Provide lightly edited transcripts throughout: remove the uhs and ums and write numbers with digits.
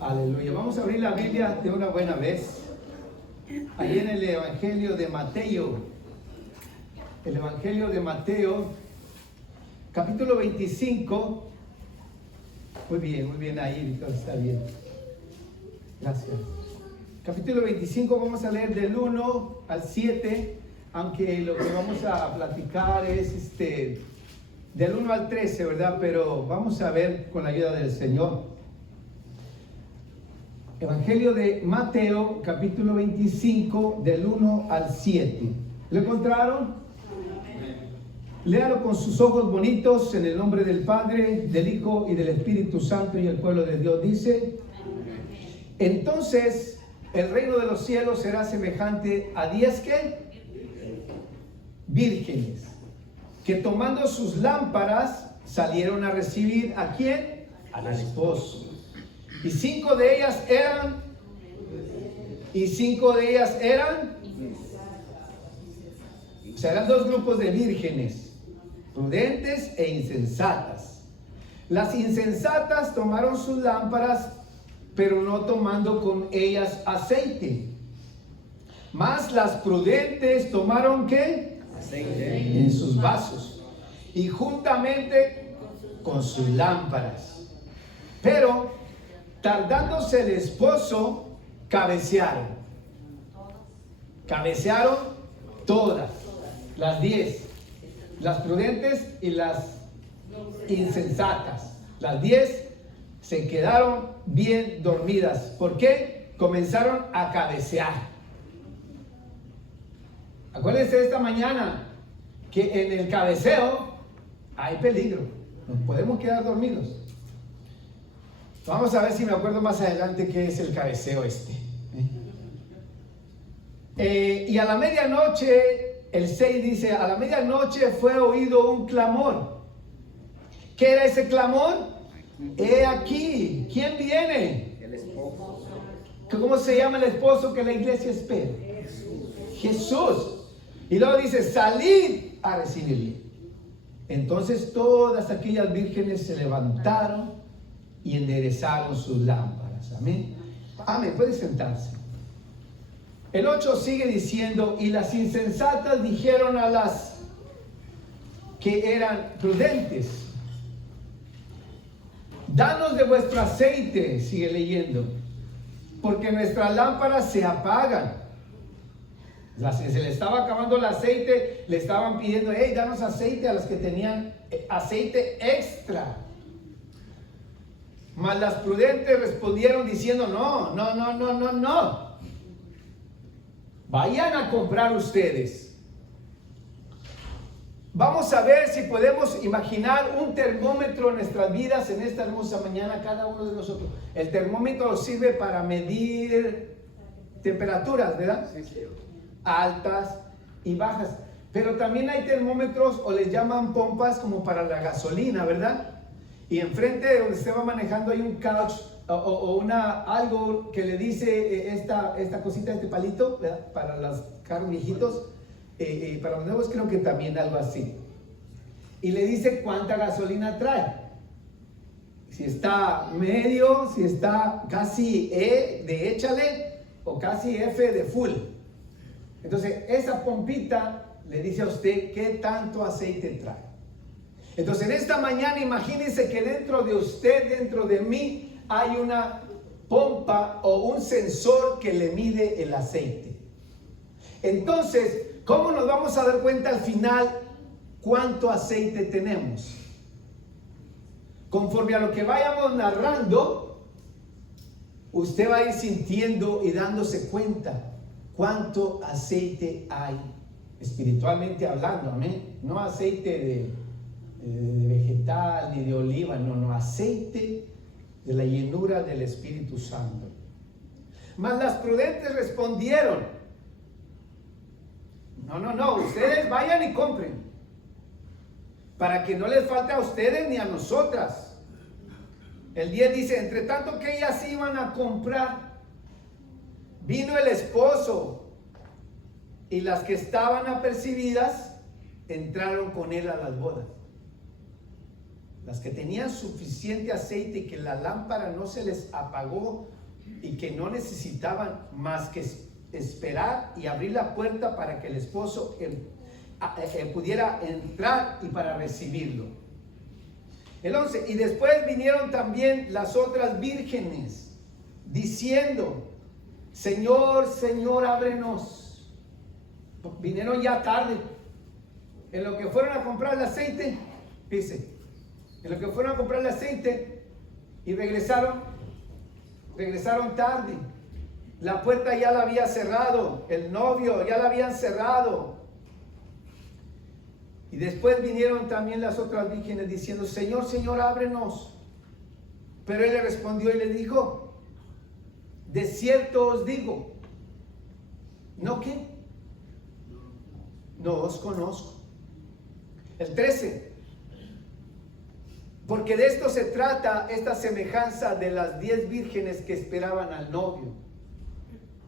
Aleluya. Vamos a abrir la Biblia de una buena vez. Ahí en el Evangelio de Mateo. El Evangelio de Mateo, capítulo 25. Muy bien ahí, Víctor, está bien. Gracias. Capítulo 25, vamos a leer del 1 al 7, aunque lo que vamos a platicar es del 1 al 13, ¿verdad? Pero vamos a ver con la ayuda del Señor. Evangelio de Mateo, capítulo 25, del 1 al 7. ¿Lo encontraron? Léalo con sus ojos bonitos, en el nombre del Padre, del Hijo y del Espíritu Santo, y el pueblo de Dios dice: entonces el reino de los cielos será semejante a 10 ¿qué? Vírgenes, que tomando sus lámparas salieron a recibir ¿a quién? Al esposo. Y 5 de ellas eran o sea, eran dos grupos de vírgenes, prudentes e insensatas. Las insensatas tomaron sus lámparas, pero no tomando con ellas aceite. Mas las prudentes tomaron ¿qué? Aceite en sus vasos, y juntamente con sus lámparas. Pero tardándose el esposo, cabecearon todas, las 10, las prudentes y las insensatas. Las 10 se quedaron bien dormidas. ¿Por qué? Comenzaron a cabecear. Acuérdense esta mañana que en el cabeceo hay peligro. Nos podemos quedar dormidos. Vamos a ver si me acuerdo más adelante qué es el cabeceo y a la medianoche, el 6 dice: a la medianoche fue oído un clamor. ¿Qué era ese clamor? He aquí, ¿quién viene? El esposo. ¿Cómo se llama el esposo que la iglesia espera? Jesús. Y luego dice: salid a recibirle. Entonces todas aquellas vírgenes se levantaron y enderezaron sus lámparas. Amén. Amén. Puede sentarse. El 8 sigue diciendo: y las insensatas dijeron a las que eran prudentes: danos de vuestro aceite. Sigue leyendo: porque nuestras lámparas se apagan. Se le estaba acabando el aceite, le estaban pidiendo: hey, danos aceite, a las que tenían aceite extra. Mas las prudentes respondieron diciendo: no. Vayan a comprar ustedes. Vamos a ver si podemos imaginar un termómetro en nuestras vidas en esta hermosa mañana, cada uno de nosotros. El termómetro sirve para medir temperaturas, ¿verdad? Sí. Altas y bajas. Pero también hay termómetros, o les llaman pompas, como para la gasolina, ¿verdad? Y enfrente de donde se va manejando hay un couch o algo que le dice esta cosita, este palito, ¿verdad? Para los carros viejitos, para los nuevos creo que también algo así. Y le dice cuánta gasolina trae. Si está medio, si está casi E de échale o casi F de full. Entonces esa pompita le dice a usted qué tanto aceite trae. Entonces en esta mañana imagínense que dentro de usted, dentro de mí, hay una pompa o un sensor que le mide el aceite. Entonces, ¿cómo nos vamos a dar cuenta al final cuánto aceite tenemos? Conforme a lo que vayamos narrando, usted va a ir sintiendo y dándose cuenta cuánto aceite hay, espiritualmente hablando, amén. No aceite de vegetal ni de oliva, no, aceite de la llenura del Espíritu Santo. Mas las prudentes respondieron: no, ustedes vayan y compren, para que no les falte a ustedes ni a nosotras. El 10 dice: entre tanto que ellas iban a comprar, vino el esposo, y las que estaban apercibidas entraron con él a las bodas. las que tenían suficiente aceite y que la lámpara no se les apagó y que no necesitaban más que esperar y abrir la puerta para que el esposo pudiera entrar y para recibirlo. El 11, y después vinieron también las otras vírgenes, diciendo, Señor, Señor, ábrenos. Vinieron ya tarde. En lo que fueron a comprar el aceite, dice, en lo que fueron a comprar el aceite y regresaron tarde. La puerta ya la había cerrado, el novio ya la habían cerrado. Y después vinieron también las otras vírgenes diciendo, Señor, Señor, ábrenos. Pero él le respondió y le dijo, de cierto os digo, ¿no qué? No os conozco. El 13, porque de esto se trata esta semejanza de las 10 vírgenes que esperaban al novio,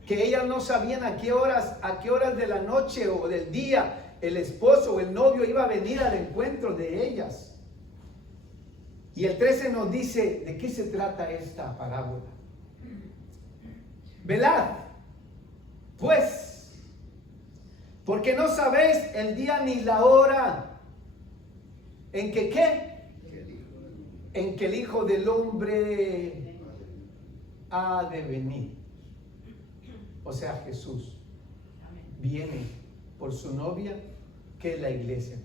que ellas no sabían a qué horas de la noche o del día el esposo o el novio iba a venir al encuentro de ellas. Y el 13 nos dice de qué se trata esta parábola. Velad, pues, porque no sabéis el día ni la hora en que ¿qué? En que el Hijo del Hombre ha de venir. O sea, Jesús viene por su novia, que es la iglesia.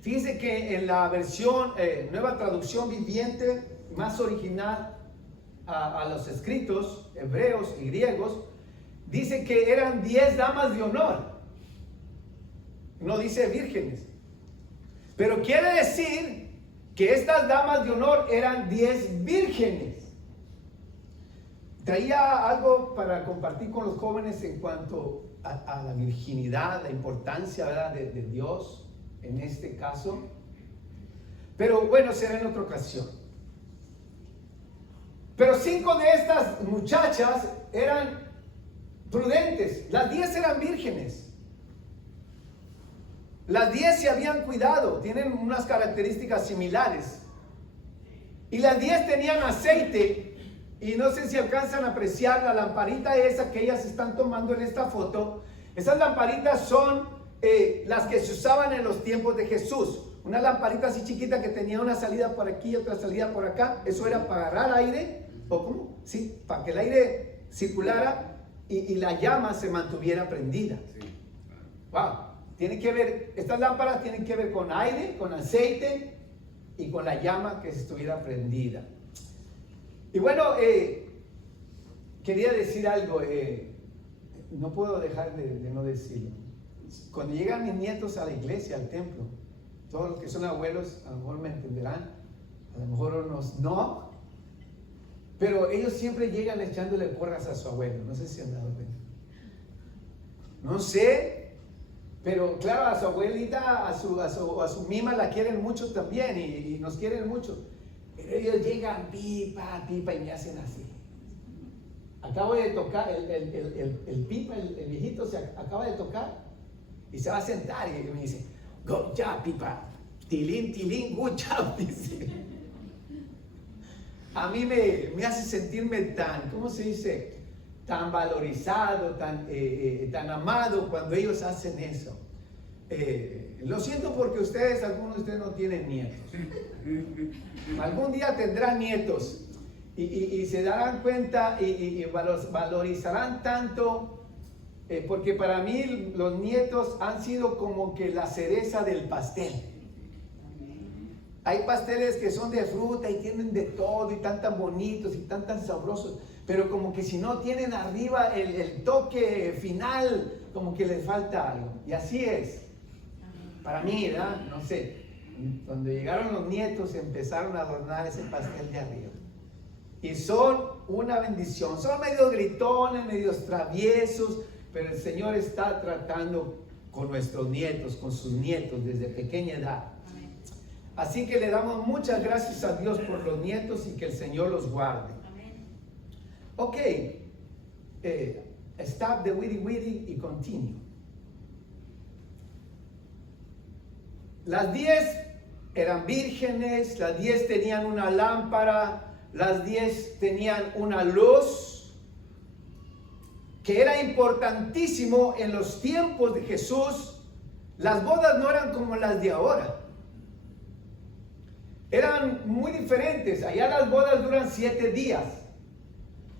Fíjense que en la versión Nueva Traducción Viviente, más original a los escritos hebreos y griegos, dice que eran 10 damas de honor. No dice vírgenes. Pero quiere decir que estas damas de honor eran 10 vírgenes. Traía algo para compartir con los jóvenes en cuanto a la virginidad, la importancia, ¿verdad?, de Dios en este caso. Pero bueno, será en otra ocasión. Pero 5 de estas muchachas eran prudentes. Las 10 eran vírgenes. Las 10 se habían cuidado, tienen unas características similares. Y las 10 tenían aceite. Y no sé si alcanzan a apreciar la lamparita esa que ellas están tomando en esta foto. Esas lamparitas son las que se usaban en los tiempos de Jesús. Una lamparita así chiquita que tenía una salida por aquí y otra salida por acá. Eso era para agarrar aire, ¿o cómo? Sí, para que el aire circulara y la llama se mantuviera prendida. Wow. Tiene que ver, estas lámparas tienen que ver con aire, con aceite y con la llama que estuviera prendida. Y bueno, quería decir algo, no puedo dejar de no decirlo. Cuando llegan mis nietos a la iglesia, al templo, todos los que son abuelos a lo mejor me entenderán, a lo mejor unos no, pero ellos siempre llegan echándole porras a su abuelo. No sé si han dado cuenta. No sé. Pero claro, a su abuelita, a su mima la quieren mucho también y nos quieren mucho. Pero ellos llegan pipa y me hacen así. Acabo de tocar, el pipa, el viejito se acaba de tocar y se va a sentar y me dice, good job, pipa, tilín, good job, dice. A mí me hace sentirme tan, ¿cómo se dice?, tan valorizado, tan amado cuando ellos hacen eso. Lo siento porque algunos de ustedes no tienen nietos. Algún día tendrán nietos y se darán cuenta y valorizarán tanto, porque para mí los nietos han sido como que la cereza del pastel. Hay pasteles que son de fruta y tienen de todo y tan bonitos y tan sabrosos, pero como que si no tienen arriba el toque final, como que les falta algo. Y así es. Para mí, ¿verdad? No sé. Cuando llegaron los nietos empezaron a adornar ese pastel de arriba. Y son una bendición. Son medio gritones, medio traviesos, pero el Señor está tratando con nuestros nietos, con sus nietos desde pequeña edad. Así que le damos muchas gracias a Dios por los nietos y que el Señor los guarde. Ok, stop the witty y continue. Las 10 eran vírgenes, las 10 tenían una lámpara, las 10 tenían una luz, que era importantísimo en los tiempos de Jesús. Las bodas no eran como las de ahora. Eran muy diferentes. Allá las bodas duran 7 días.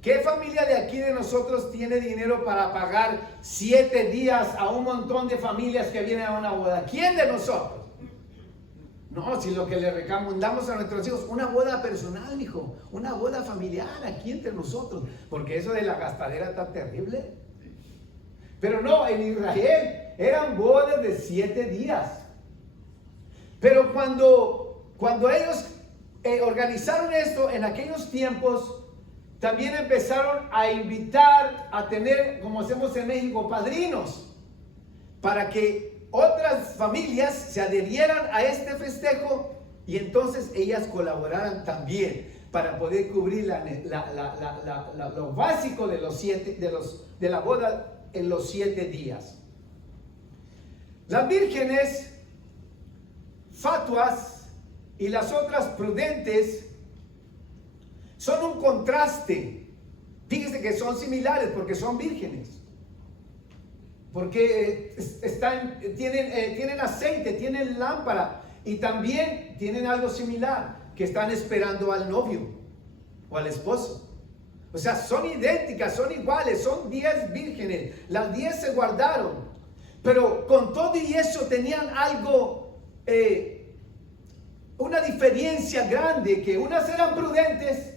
¿Qué familia de aquí de nosotros tiene dinero para pagar 7 días a un montón de familias que vienen a una boda? ¿Quién de nosotros? No, si lo que le recomendamos a nuestros hijos, una boda personal, hijo, una boda familiar aquí entre nosotros, porque eso de la gastadera está terrible. Pero no, en Israel eran bodas de 7 días. Pero cuando ellos organizaron esto en aquellos tiempos, también empezaron a invitar a tener, como hacemos en México, padrinos, para que otras familias se adherieran a este festejo y entonces ellas colaboraran también para poder cubrir lo básico de de la boda en los 7 días. Las vírgenes fatuas y las otras prudentes son un contraste. Fíjese que son similares porque son vírgenes. Porque tienen aceite, tienen lámpara y también tienen algo similar, que están esperando al novio o al esposo. O sea, son idénticas, son iguales, son 10 vírgenes. Las 10 se guardaron. Pero con todo y eso tenían algo, una diferencia grande, que unas eran prudentes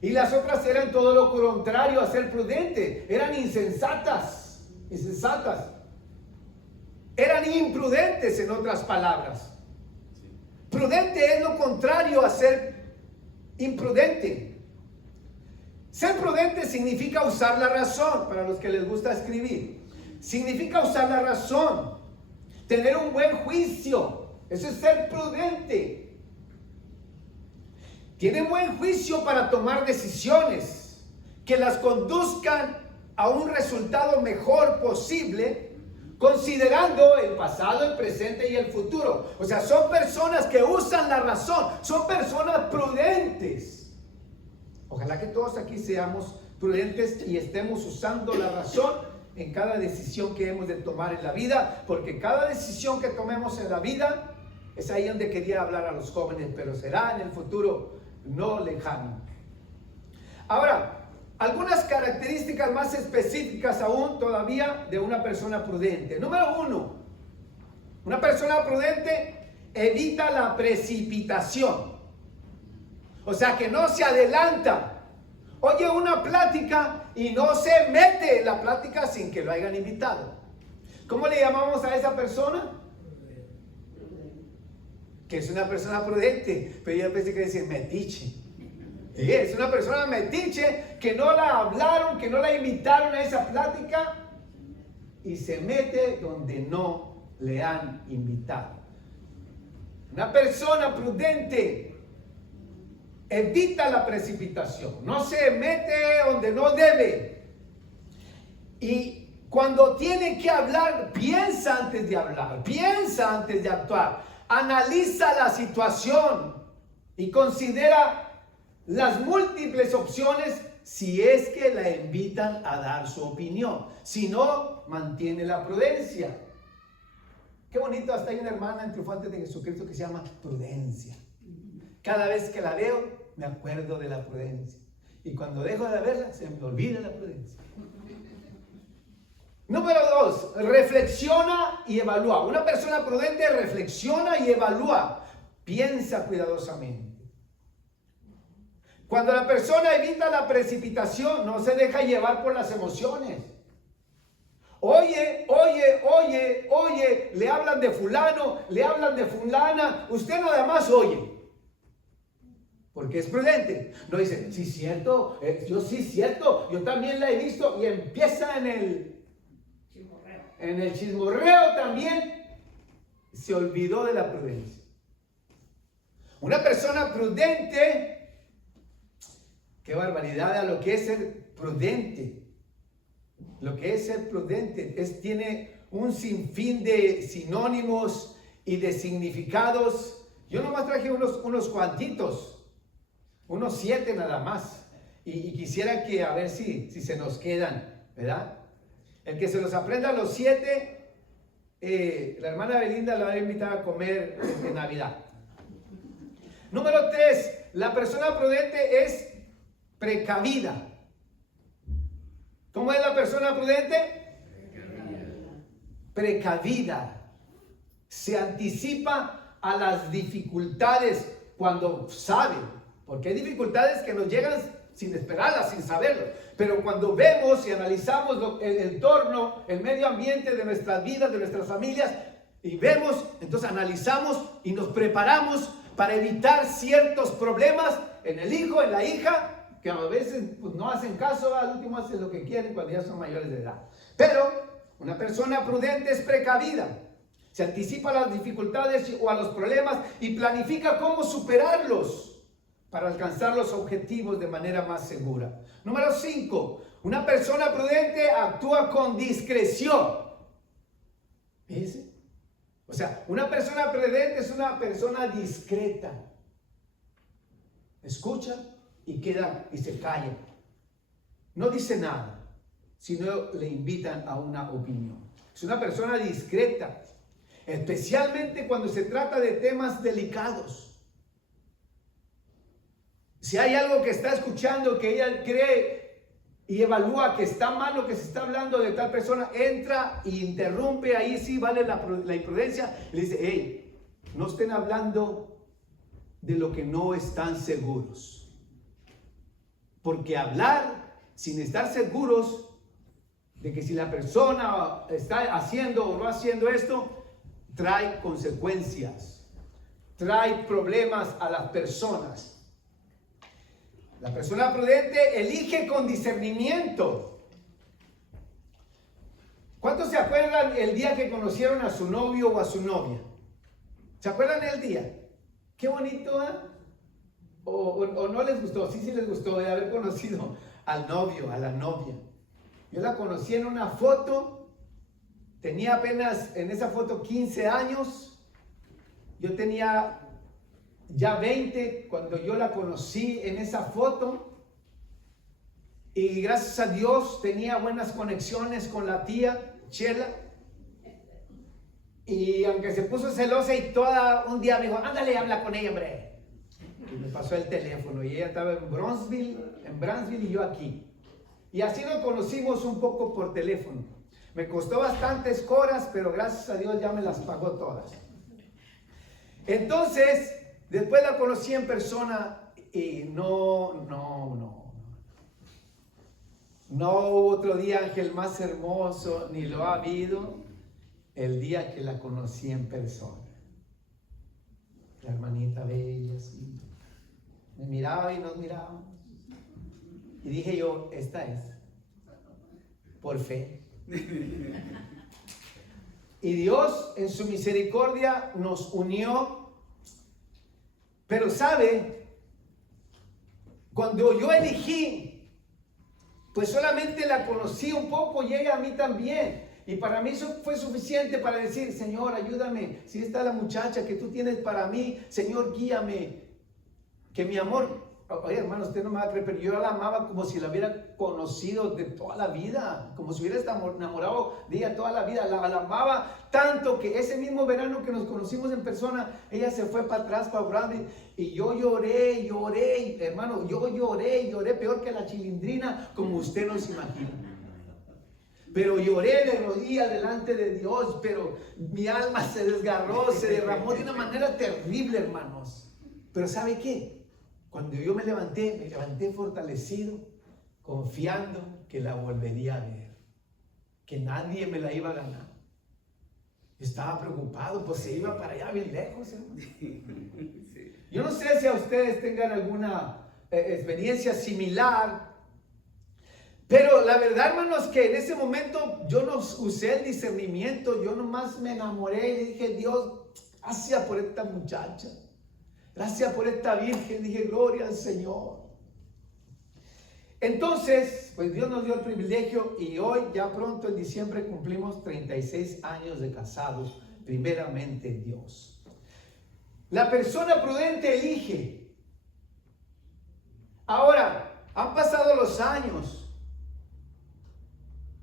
y las otras eran todo lo contrario a ser prudentes. Eran insensatas. Eran imprudentes, en otras palabras. Prudente es lo contrario a ser imprudente. Ser prudente significa usar la razón, para los que les gusta escribir. Significa usar la razón, tener un buen juicio. Eso es ser prudente. Tienen buen juicio para tomar decisiones que las conduzcan a un resultado mejor posible, considerando el pasado, el presente y el futuro. O sea, son personas que usan la razón, son personas prudentes. Ojalá que todos aquí seamos prudentes y estemos usando la razón en cada decisión que hemos de tomar en la vida, porque cada decisión que tomemos en la vida, es ahí donde quería hablar a los jóvenes, pero será en el futuro no lejano. Ahora, algunas características más específicas aún todavía de una persona prudente. Número 1, una persona prudente evita la precipitación. O sea, que no se adelanta. Oye una plática y no se mete en la plática sin que lo hayan invitado. ¿Cómo le llamamos a esa persona? Que es una persona prudente. Pero yo pensé que decía metiche. Sí, es una persona metiche que no la hablaron, que no la invitaron a esa plática y se mete donde no le han invitado. Una persona prudente evita la precipitación, no se mete donde no debe. Y cuando tiene que hablar, piensa antes de hablar, piensa antes de actuar, analiza la situación y considera las múltiples opciones si es que la invitan a dar su opinión. Si no, mantiene la prudencia. Qué bonito, hasta hay una hermana en Triunfantes de Jesucristo que se llama Prudencia. Cada vez que la veo, me acuerdo de la prudencia. Y cuando dejo de verla, se me olvida la prudencia. Número 2, reflexiona y evalúa. Una persona prudente reflexiona y evalúa. Piensa cuidadosamente. Cuando la persona evita la precipitación, no se deja llevar por las emociones. Oye, le hablan de fulano, le hablan de fulana, usted nada más oye. Porque es prudente. No dice, sí, cierto, yo también la he visto, y empieza en el chismorreo también. Se olvidó de la prudencia. Una persona prudente, qué barbaridad a lo que es ser prudente. Lo que es ser prudente tiene un sinfín de sinónimos y de significados. Yo nomás traje unos cuantitos, unos 7 nada más. Y quisiera que a ver si se nos quedan, ¿verdad? El que se los aprenda los 7, la hermana Belinda la va a invitar a comer en Navidad. Número 3, la persona prudente es precavida. ¿Cómo es la persona prudente? Precavida. Se anticipa a las dificultades cuando sabe, porque hay dificultades que nos llegan sin esperarlas, sin saberlo. Pero cuando vemos y analizamos el entorno, el medio ambiente de nuestras vidas, de nuestras familias, y vemos, entonces analizamos y nos preparamos para evitar ciertos problemas en el hijo, en la hija, que a veces pues, no hacen caso, al último hacen lo que quieren cuando ya son mayores de edad. Pero una persona prudente es precavida. Se anticipa a las dificultades o a los problemas y planifica cómo superarlos para alcanzar los objetivos de manera más segura. Número 5. Una persona prudente actúa con discreción. ¿Fíjense? O sea, una persona prudente es una persona discreta. Escucha y queda y se calla. No dice nada, sino le invitan a una opinión. Es una persona discreta, especialmente cuando se trata de temas delicados. Si hay algo que está escuchando que ella cree y evalúa que está mal lo que se está hablando de tal persona, entra e interrumpe, ahí sí vale la imprudencia, y le dice, hey, no estén hablando de lo que no están seguros. Porque hablar sin estar seguros de que si la persona está haciendo o no haciendo esto, trae consecuencias, trae problemas a las personas. La persona prudente elige con discernimiento. ¿Cuántos se acuerdan el día que conocieron a su novio o a su novia? ¿Se acuerdan el día? Qué bonito, ¿eh? O no les gustó. Sí les gustó de haber conocido al novio, a la novia. Yo la conocí en una foto. Tenía apenas en esa foto 15 años. Yo tenía ya 20 cuando yo la conocí en esa foto, y gracias a Dios tenía buenas conexiones con la tía Chela, y aunque se puso celosa y un día me dijo, ándale, habla con ella, hombre, y me pasó el teléfono y ella estaba en Brownsville y yo aquí, y así nos conocimos un poco por teléfono. Me costó bastantes horas, pero gracias a Dios ya me las pagó todas. Entonces después la conocí en persona y no hubo otro día ángel más hermoso, ni lo ha habido, el día que la conocí en persona. La hermanita bella, así, me miraba y nos mirábamos. Y dije yo, esta es, por fe. Y Dios en su misericordia nos unió. Pero sabe, cuando yo elegí, pues solamente la conocí un poco y ella a mí también. Y para mí eso fue suficiente para decir, Señor, ayúdame. Si esta es la muchacha que tú tienes para mí, Señor, guíame. Que mi amor, oye hermano, usted no me va a creer, pero yo la amaba como si la hubiera conocido de toda la vida. Como si hubiera estado enamorado de ella toda la vida. La amaba tanto que ese mismo verano que nos conocimos en persona, ella se fue para atrás, para Brandon, y yo lloré, hermano, yo lloré peor que la chilindrina, como usted no se imagina. Pero lloré de rodillas delante de Dios, pero mi alma se desgarró, se derramó de una manera terrible, hermanos. Pero ¿sabe qué? Cuando yo me levanté fortalecido, confiando que la volvería a ver, que nadie me la iba a ganar. Estaba preocupado, pues se iba para allá bien lejos, hermano. Yo no sé si a ustedes tengan alguna experiencia similar, pero la verdad, hermanos, que en ese momento yo no usé el discernimiento, yo nomás me enamoré y dije, Dios, gracias por esta muchacha, gracias por esta virgen, dije, gloria al Señor. Entonces, pues Dios nos dio el privilegio y hoy, ya pronto en diciembre, cumplimos 36 años de casados, primeramente Dios. La persona prudente elige. Ahora, han pasado los años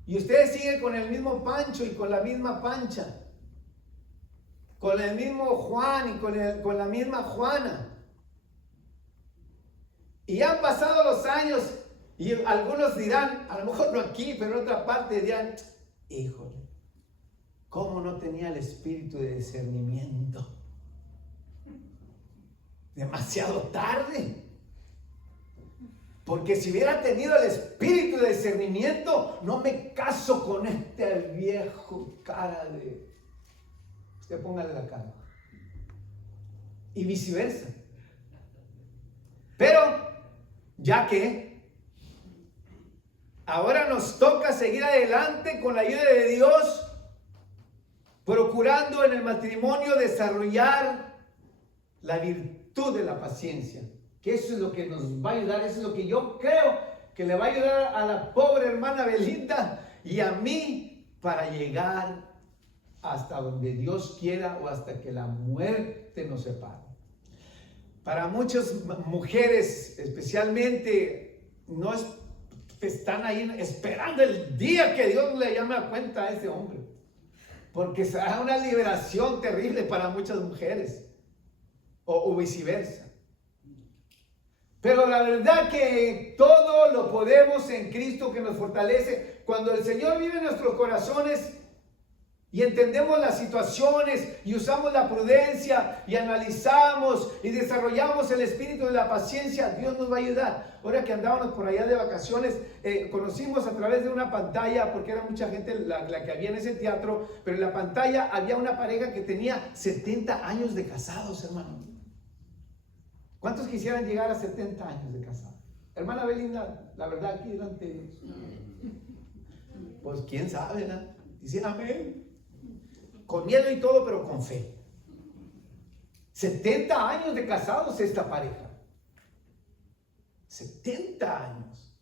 y ustedes siguen con el mismo Pancho y con la misma Pancha, con el mismo Juan y con la misma Juana. Y han pasado los años y algunos dirán, a lo mejor no aquí, pero en otra parte dirán, híjole, ¿cómo no tenía el espíritu de discernimiento? Demasiado tarde. Porque si hubiera tenido el espíritu de discernimiento, no me caso con este viejo cara de... Usted póngale la cara. Y viceversa. Pero, ya que ahora nos toca seguir adelante con la ayuda de Dios, procurando en el matrimonio desarrollar la virtud de la paciencia. Que eso es lo que nos va a ayudar, eso es lo que yo creo que le va a ayudar a la pobre hermana Belinda y a mí para llegar hasta donde Dios quiera o hasta que la muerte nos separe. Para muchas mujeres especialmente no están ahí esperando el día que Dios le llame a cuenta a ese hombre, porque será una liberación terrible para muchas mujeres o viceversa. Pero la verdad que todo lo podemos en Cristo que nos fortalece. Cuando el Señor vive en nuestros corazones y entendemos las situaciones y usamos la prudencia y analizamos y desarrollamos el espíritu de la paciencia, Dios nos va a ayudar. Ahora que andábamos por allá de vacaciones, conocimos a través de una pantalla, porque era mucha gente la que había en ese teatro, pero en la pantalla había una pareja que tenía 70 años de casados, hermano. ¿Cuántos quisieran llegar a 70 años de casado? Hermana Belinda, la verdad aquí delante de Dios. Pues quién sabe, ¿verdad? Dice amén. Con miedo y todo, pero con fe. 70 años de casados esta pareja. 70 años.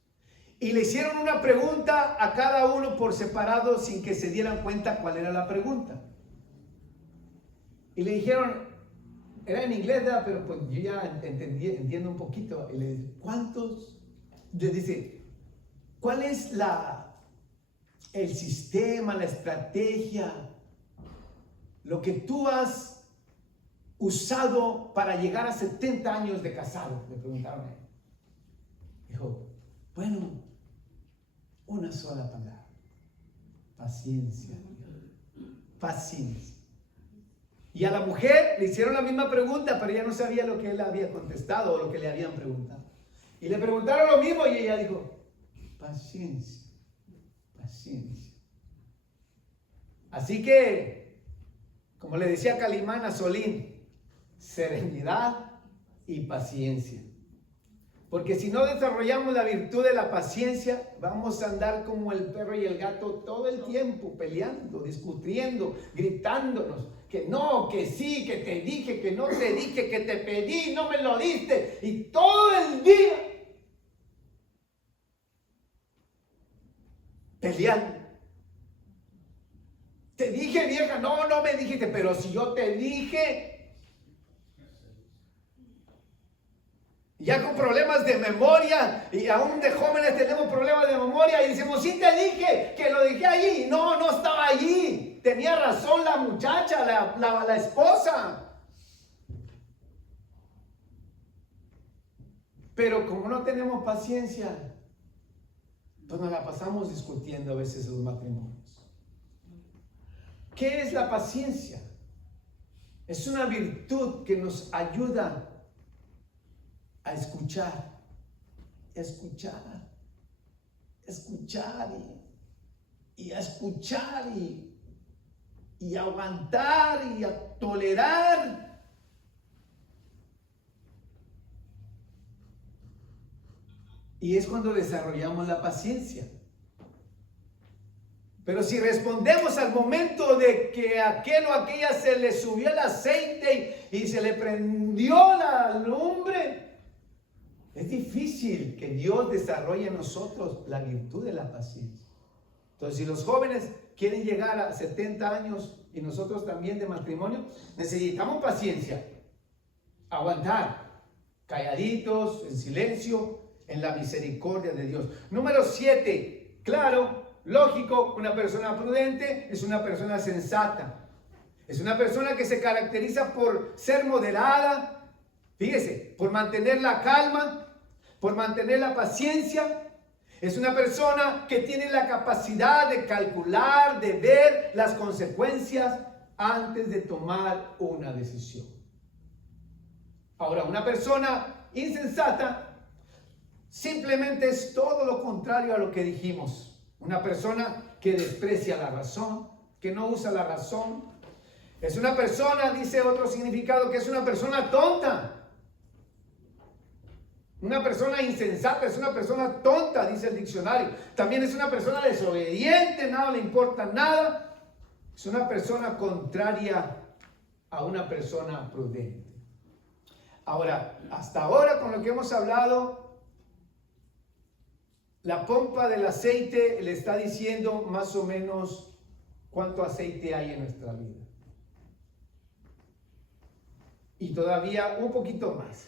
Y le hicieron una pregunta a cada uno por separado sin que se dieran cuenta cuál era la pregunta. Y le dijeron... Era en inglés, ¿verdad? Pero pues yo ya entiendo un poquito. Y le dice, ¿cuántos? Le dice, ¿cuál es el sistema, la estrategia, lo que tú has usado para llegar a 70 años de casado? Le preguntaron a él. Dijo, bueno, una sola palabra. Paciencia. Paciencia. Y a la mujer le hicieron la misma pregunta, pero ella no sabía lo que él había contestado o lo que le habían preguntado. Y le preguntaron lo mismo y ella dijo, paciencia, paciencia. Así que, como le decía Calimán a Solín, serenidad y paciencia. Porque si no desarrollamos la virtud de la paciencia, vamos a andar como el perro y el gato todo el tiempo, peleando, discutiendo, gritándonos. Que no, que sí, que te dije, que no te dije, que te pedí, no me lo diste. Y todo el día peleando. Te dije, vieja, no, no me dijiste, pero si yo te dije... Ya con problemas de memoria, y aún de jóvenes tenemos problemas de memoria y decimos, sí te dije que lo dejé allí. No, no estaba allí. Tenía razón la muchacha, la esposa. Pero como no tenemos paciencia, pues nos la pasamos discutiendo a veces en los matrimonios. ¿Qué es la paciencia? Es una virtud que nos ayuda a escuchar, escuchar, escuchar y a escuchar y a aguantar y a tolerar. Y es cuando desarrollamos la paciencia. Pero si respondemos al momento de que a aquel o aquella se le subió el aceite y se le prendió la lumbre, es difícil que Dios desarrolle en nosotros la virtud de la paciencia. Entonces, si los jóvenes quieren llegar a 70 años, y nosotros también de matrimonio, necesitamos paciencia, aguantar, calladitos, en silencio, en la misericordia de Dios. Número 7, claro, lógico, una persona prudente es una persona sensata. Es una persona que se caracteriza por ser moderada, fíjese, por mantener la calma, por mantener la paciencia. Es una persona que tiene la capacidad de calcular, de ver las consecuencias antes de tomar una decisión. Ahora, una persona insensata simplemente es todo lo contrario a lo que dijimos. Una persona que desprecia la razón, que no usa la razón. Es una persona, dice otro significado, que es una persona tonta. Una persona insensata es una persona tonta, dice el diccionario. También es una persona desobediente, nada le importa nada. Es una persona contraria a una persona prudente. Ahora, hasta ahora con lo que hemos hablado, la pompa del aceite le está diciendo más o menos cuánto aceite hay en nuestra vida. Y todavía un poquito más.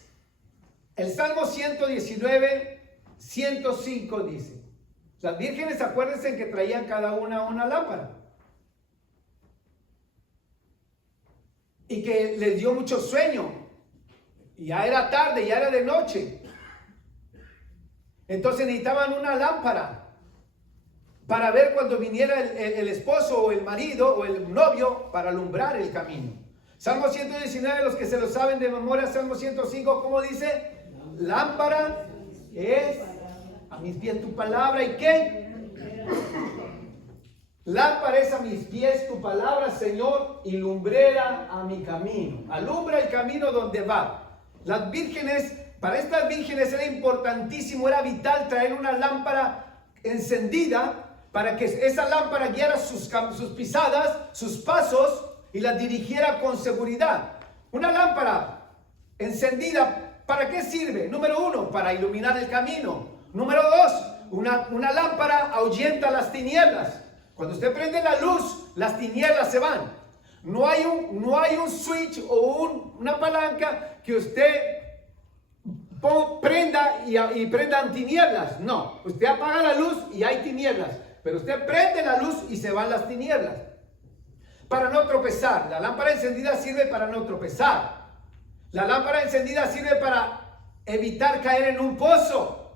El Salmo 119, 105 dice, las vírgenes, acuérdense que traían cada una lámpara. Y que les dio mucho sueño. Y ya era tarde, ya era de noche. Entonces necesitaban una lámpara para ver cuando viniera el esposo o el marido o el novio para alumbrar el camino. Salmo 119, los que se lo saben de memoria, Salmo 105, ¿cómo dice? Lámpara es a mis pies tu palabra. ¿Y qué? Lámpara es a mis pies tu palabra, Señor, y lumbrera a mi camino. Alumbra el camino donde va. Las vírgenes, para estas vírgenes era importantísimo, era vital traer una lámpara encendida para que esa lámpara guiara sus pisadas, sus pasos y las dirigiera con seguridad. Una lámpara encendida, ¿para qué sirve? Número 1, para iluminar el camino. Número 2, una lámpara ahuyenta las tinieblas. Cuando usted prende la luz, las tinieblas se van. No hay un switch o una palanca que usted prenda y prendan tinieblas. No, usted apaga la luz y hay tinieblas. Pero usted prende la luz y se van las tinieblas. Para no tropezar. La lámpara encendida sirve para no tropezar. La lámpara encendida sirve para evitar caer en un pozo,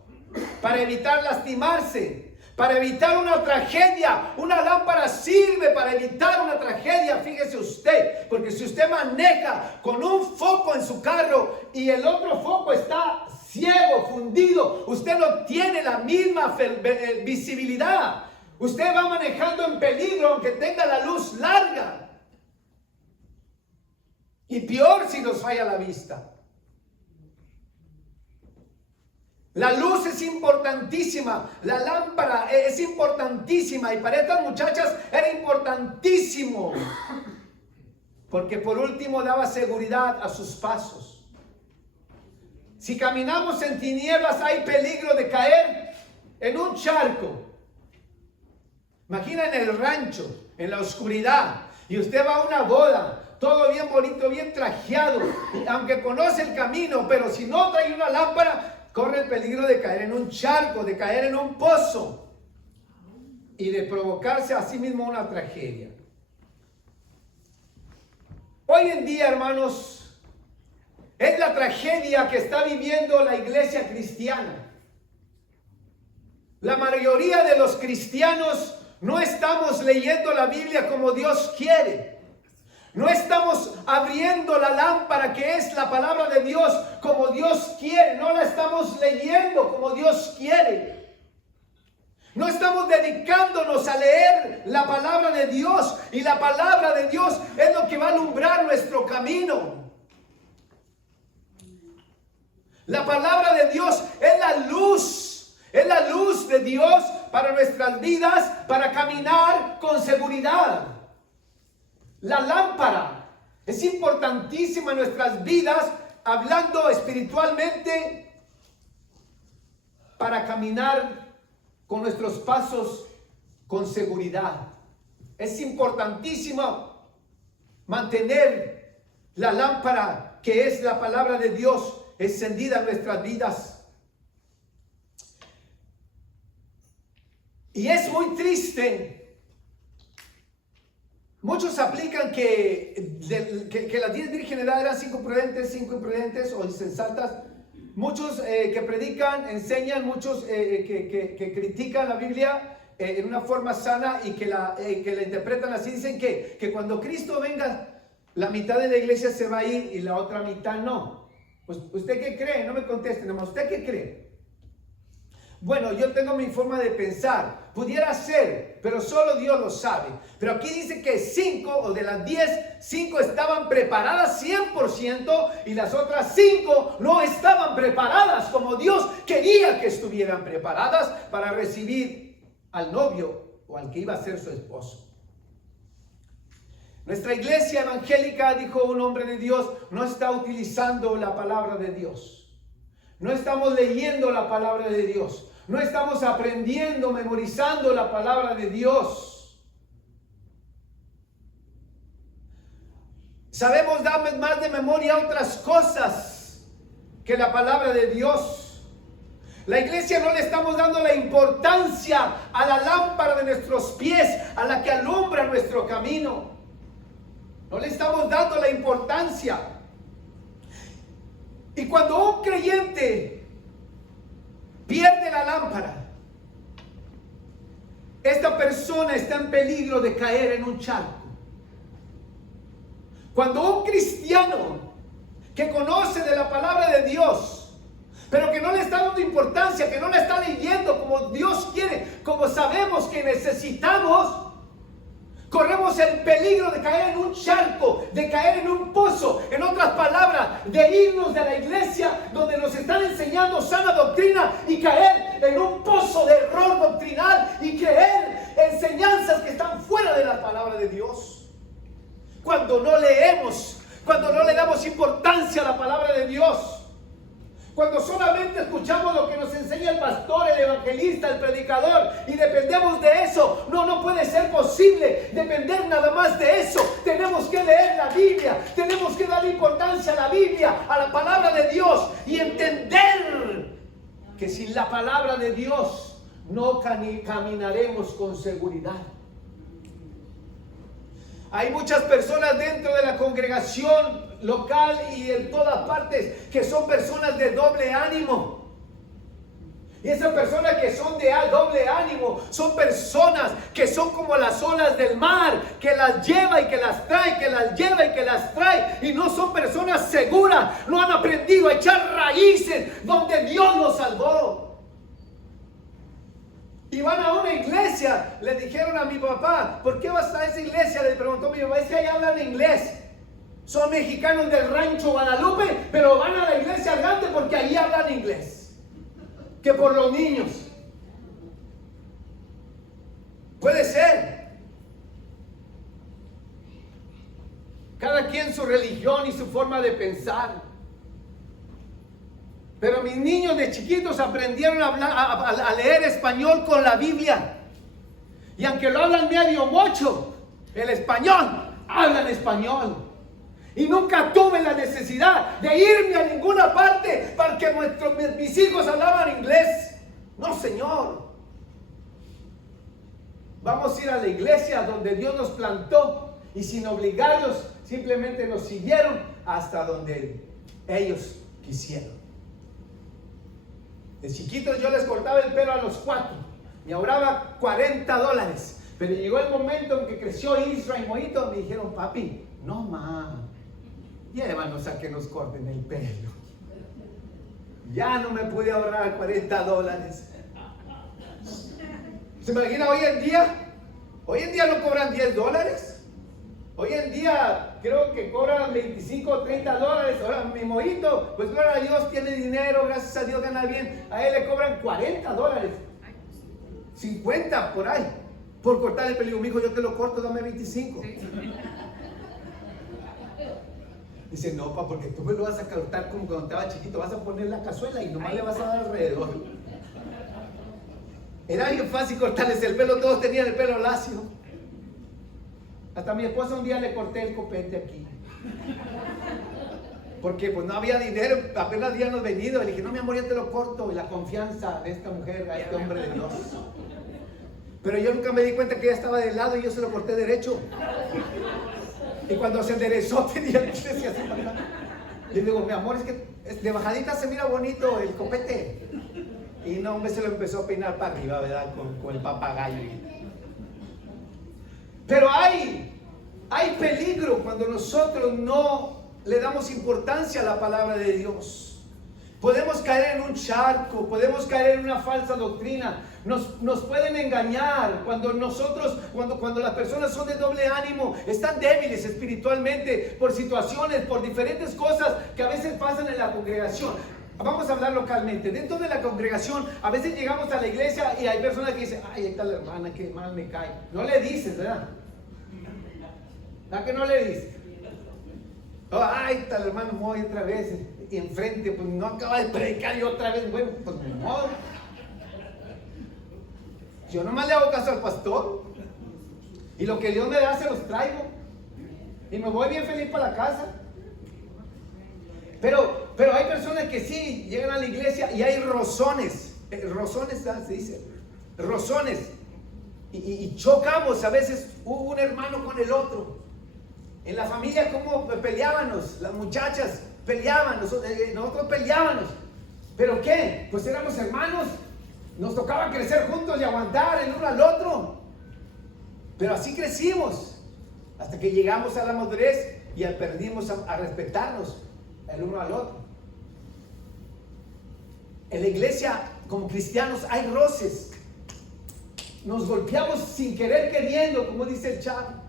para evitar lastimarse, para evitar una tragedia. Una lámpara sirve para evitar una tragedia, fíjese usted, porque si usted maneja con un foco en su carro y el otro foco está ciego, fundido, usted no tiene la misma visibilidad. Usted va manejando en peligro aunque tenga la luz larga. Y peor si nos falla la vista. La luz es importantísima. La lámpara es importantísima. Y para estas muchachas era importantísimo. Porque por último daba seguridad a sus pasos. Si caminamos en tinieblas hay peligro de caer en un charco. Imagina en el rancho, en la oscuridad. Y usted va a una boda. Todo bien bonito, bien trajeado, aunque conoce el camino, pero si no trae una lámpara, corre el peligro de caer en un charco, de caer en un pozo y de provocarse a sí mismo una tragedia. Hoy en día, hermanos, es la tragedia que está viviendo la iglesia cristiana. La mayoría de los cristianos no estamos leyendo la Biblia como Dios quiere. No estamos abriendo la lámpara que es la palabra de Dios como Dios quiere. No la estamos leyendo como Dios quiere. No estamos dedicándonos a leer la palabra de Dios. Y la palabra de Dios es lo que va a alumbrar nuestro camino. La palabra de Dios es la luz. Es la luz de Dios para nuestras vidas, para caminar con seguridad. La lámpara es importantísima en nuestras vidas, hablando espiritualmente, para caminar con nuestros pasos con seguridad. Es importantísimo mantener la lámpara que es la palabra de Dios encendida en nuestras vidas. Y es muy triste. Muchos aplican que las 10 vírgenes eran 5 prudentes, 5 imprudentes o insensatas. Muchos que predican, enseñan, muchos que critican la Biblia en una forma sana y que la interpretan así. Dicen que cuando Cristo venga, la mitad de la iglesia se va a ir y la otra mitad no. Pues, ¿usted qué cree? No me conteste, nomás, ¿usted qué cree? Bueno, yo tengo mi forma de pensar. Pudiera ser, pero solo Dios lo sabe. Pero aquí dice que 5 o de las 10, 5 estaban preparadas 100% y las otras 5 no estaban preparadas como Dios quería que estuvieran preparadas para recibir al novio o al que iba a ser su esposo. Nuestra iglesia evangélica, dijo un hombre de Dios, no está utilizando la palabra de Dios. No estamos leyendo la palabra de Dios. No estamos aprendiendo, memorizando la palabra de Dios. Sabemos dar más de memoria a otras cosas que la palabra de Dios. La iglesia no le estamos dando la importancia a la lámpara de nuestros pies, a la que alumbra nuestro camino. No le estamos dando la importancia. Y cuando un creyente pierde la lámpara, esta persona está en peligro de caer en un charco. Cuando un cristiano que conoce de la palabra de Dios, pero que no le está dando importancia, que no la está leyendo como Dios quiere, como sabemos que necesitamos, corremos el peligro de caer en un charco, de caer en un pozo. En otras palabras, de irnos de la iglesia donde nos están enseñando sana doctrina y caer en un pozo de error doctrinal y creer enseñanzas que están fuera de la palabra de Dios. Cuando no leemos, cuando no le damos importancia a la palabra de Dios, cuando solamente escuchamos lo que nos enseña el pastor, el evangelista, el predicador y dependemos de eso, no puede ser posible depender nada más de eso. Tenemos que leer la Biblia, tenemos que darle importancia a la Biblia, a la palabra de Dios y entender que sin la palabra de Dios no caminaremos con seguridad. Hay muchas personas dentro de la congregación local y en todas partes que son personas de doble ánimo. Y esas personas que son de doble ánimo son personas que son como las olas del mar, que las lleva y que las trae, que las lleva y que las trae. Y no son personas seguras, no han aprendido a echar raíces donde Dios los salvó. Y van a una iglesia, le dijeron a mi papá, ¿por qué vas a esa iglesia? Le preguntó mi papá, es que ahí hablan inglés. Son mexicanos del rancho Guadalupe, pero van a la iglesia grande porque ahí hablan inglés. Que por los niños. Puede ser. Cada quien su religión y su forma de pensar. Pero mis niños de chiquitos aprendieron a leer español con la Biblia. Y aunque lo hablan medio mocho, el español, hablan español. Y nunca tuve la necesidad de irme a ninguna parte para que mis hijos hablaban inglés. No, Señor. Vamos a ir a la iglesia donde Dios nos plantó y sin obligarlos, simplemente nos siguieron hasta donde ellos quisieron. De chiquitos yo les cortaba el pelo a los 4. Me ahorraba $40. Pero llegó el momento en que creció Israel Moito. Me dijeron, papi, no más. Llévanos a que nos corten el pelo. Ya no me pude ahorrar $40. ¿Se imagina hoy en día? Hoy en día no cobran $10. Hoy en día creo que cobran $25 o $30. Ahora mi Moito, pues gloria a Dios, tiene dinero, gracias a Dios gana bien. A él le cobran $40. 50 por ahí. Por cortar el pelo. Mi hijo, yo te lo corto, dame 25. Dice, no, pa, porque tú me lo vas a cortar como cuando estaba chiquito. Vas a poner la cazuela y nomás le vas a dar alrededor. Era bien fácil cortarles el pelo. Todos tenían el pelo lacio. Hasta a mi esposa un día le corté el copete aquí. Porque pues no había dinero, apenas habíamos venido. Le dije, no, mi amor, ya te lo corto. Y la confianza de esta mujer a este hombre de Dios. Pero yo nunca me di cuenta que ella estaba de lado y yo se lo corté derecho. Y cuando se enderezó tenía que decir así para acá. Le digo, mi amor, es que de bajadita se mira bonito el copete. Y no, hombre, se lo empezó a peinar para arriba, ¿verdad? Con el papagayo. Pero hay peligro cuando nosotros no le damos importancia a la palabra de Dios. Podemos caer en un charco, podemos caer en una falsa doctrina. Nos pueden engañar cuando las personas son de doble ánimo, están débiles espiritualmente por situaciones, por diferentes cosas que a veces pasan en la congregación. Vamos a hablar localmente. Dentro de la congregación, a veces llegamos a la iglesia y hay personas que dicen, ay, ahí está la hermana, que mal me cae. No le dices, ¿verdad? ¿Verdad que no le dices? Oh, ay, está el hermano Moy otra vez enfrente, pues no acaba de predicar y otra vez, bueno, pues no. Yo nomás le hago caso al pastor y lo que Dios me da se los traigo y me voy bien feliz para la casa. Pero hay personas que sí llegan a la iglesia y hay rozones, se dice, rozones, y chocamos a veces un hermano con el otro. En la familia, como peleábamos, las muchachas peleaban, nosotros peleábamos. ¿Pero qué? Pues éramos hermanos, nos tocaba crecer juntos y aguantar el uno al otro. Pero así crecimos, hasta que llegamos a la madurez y aprendimos a respetarnos el uno al otro. En la iglesia, como cristianos, hay roces. Nos golpeamos sin querer queriendo, como dice el chavo.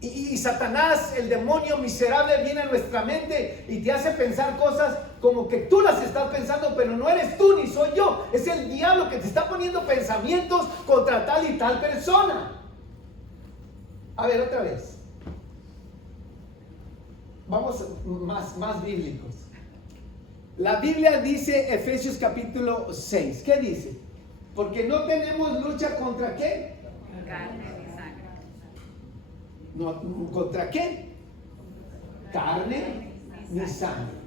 Y Satanás, el demonio miserable, viene a nuestra mente y te hace pensar cosas como que tú las estás pensando, pero no eres tú ni soy yo. Es el diablo que te está poniendo pensamientos contra tal y tal persona. A ver, otra vez. Vamos más bíblicos. La Biblia dice, Efesios capítulo 6. ¿Qué dice? Porque no tenemos lucha contra ¿qué? Carne y sangre. No, ¿contra qué? Carne ni sangre.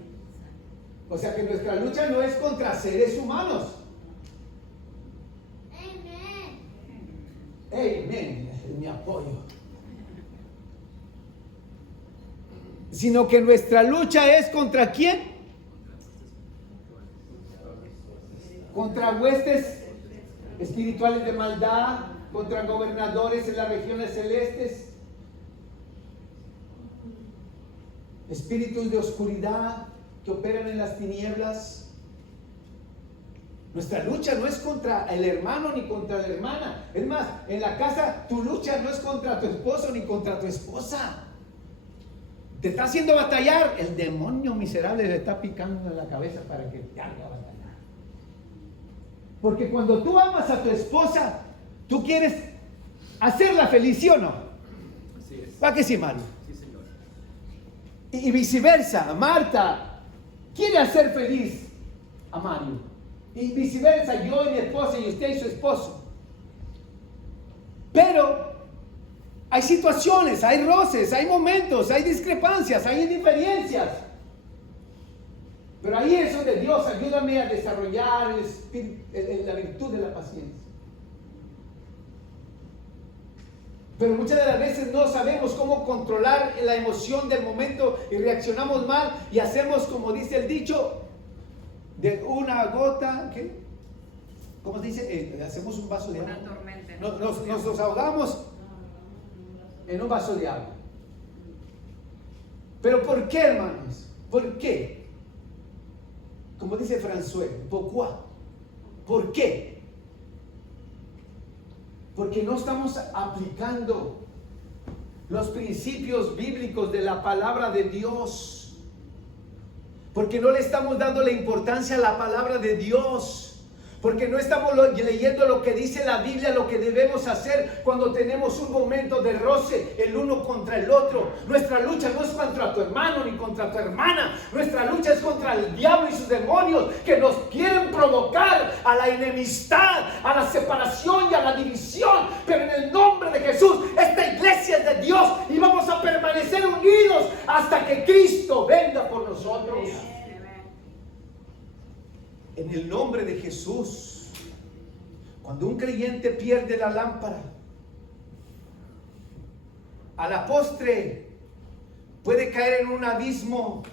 O sea que nuestra lucha no es contra seres humanos. Amén. Es mi apoyo. Sino que nuestra lucha es contra ¿quién? Contra huestes espirituales de maldad, contra gobernadores en las regiones celestes, espíritus de oscuridad que operan en las tinieblas. Nuestra lucha no es contra el hermano ni contra la hermana. Es más, en la casa tu lucha no es contra tu esposo ni contra tu esposa. Te está haciendo batallar. El demonio miserable le está picando en la cabeza para que te haga batallar. Porque cuando tú amas a tu esposa, tú quieres hacerla feliz, ¿sí o no? Así es. ¿Va que sí, Mario? Sí, señor. Y viceversa, Marta quiere hacer feliz a Mario. Y viceversa, yo y mi esposa y usted y su esposo. Pero hay situaciones, hay roces, hay momentos, hay discrepancias, hay indiferencias. Pero ahí es donde Dios ayúdame a desarrollar la virtud de la paciencia. Pero muchas de las veces no sabemos cómo controlar la emoción del momento y reaccionamos mal y hacemos, como dice el dicho, de una gota, ¿qué? ¿Cómo se dice? Hacemos un vaso de agua. Una tormenta. Nos ahogamos en un vaso de agua. ¿Pero por qué, hermanos? ¿Por qué? Como dice François, ¿pourquoi? ¿Por qué? Porque no estamos aplicando los principios bíblicos de la palabra de Dios. Porque no le estamos dando la importancia a la palabra de Dios. Porque no estamos leyendo lo que dice la Biblia, lo que debemos hacer cuando tenemos un momento de roce el uno contra el otro. Nuestra lucha no es contra tu hermano ni contra tu hermana. Nuestra lucha es contra el diablo y sus demonios que nos quieren provocar a la enemistad, a la separación y a la división. Pero en el nombre de Jesús, permanecer unidos hasta que Cristo venga por nosotros. En el nombre de Jesús, cuando un creyente pierde la lámpara, a la postre puede caer en un abismo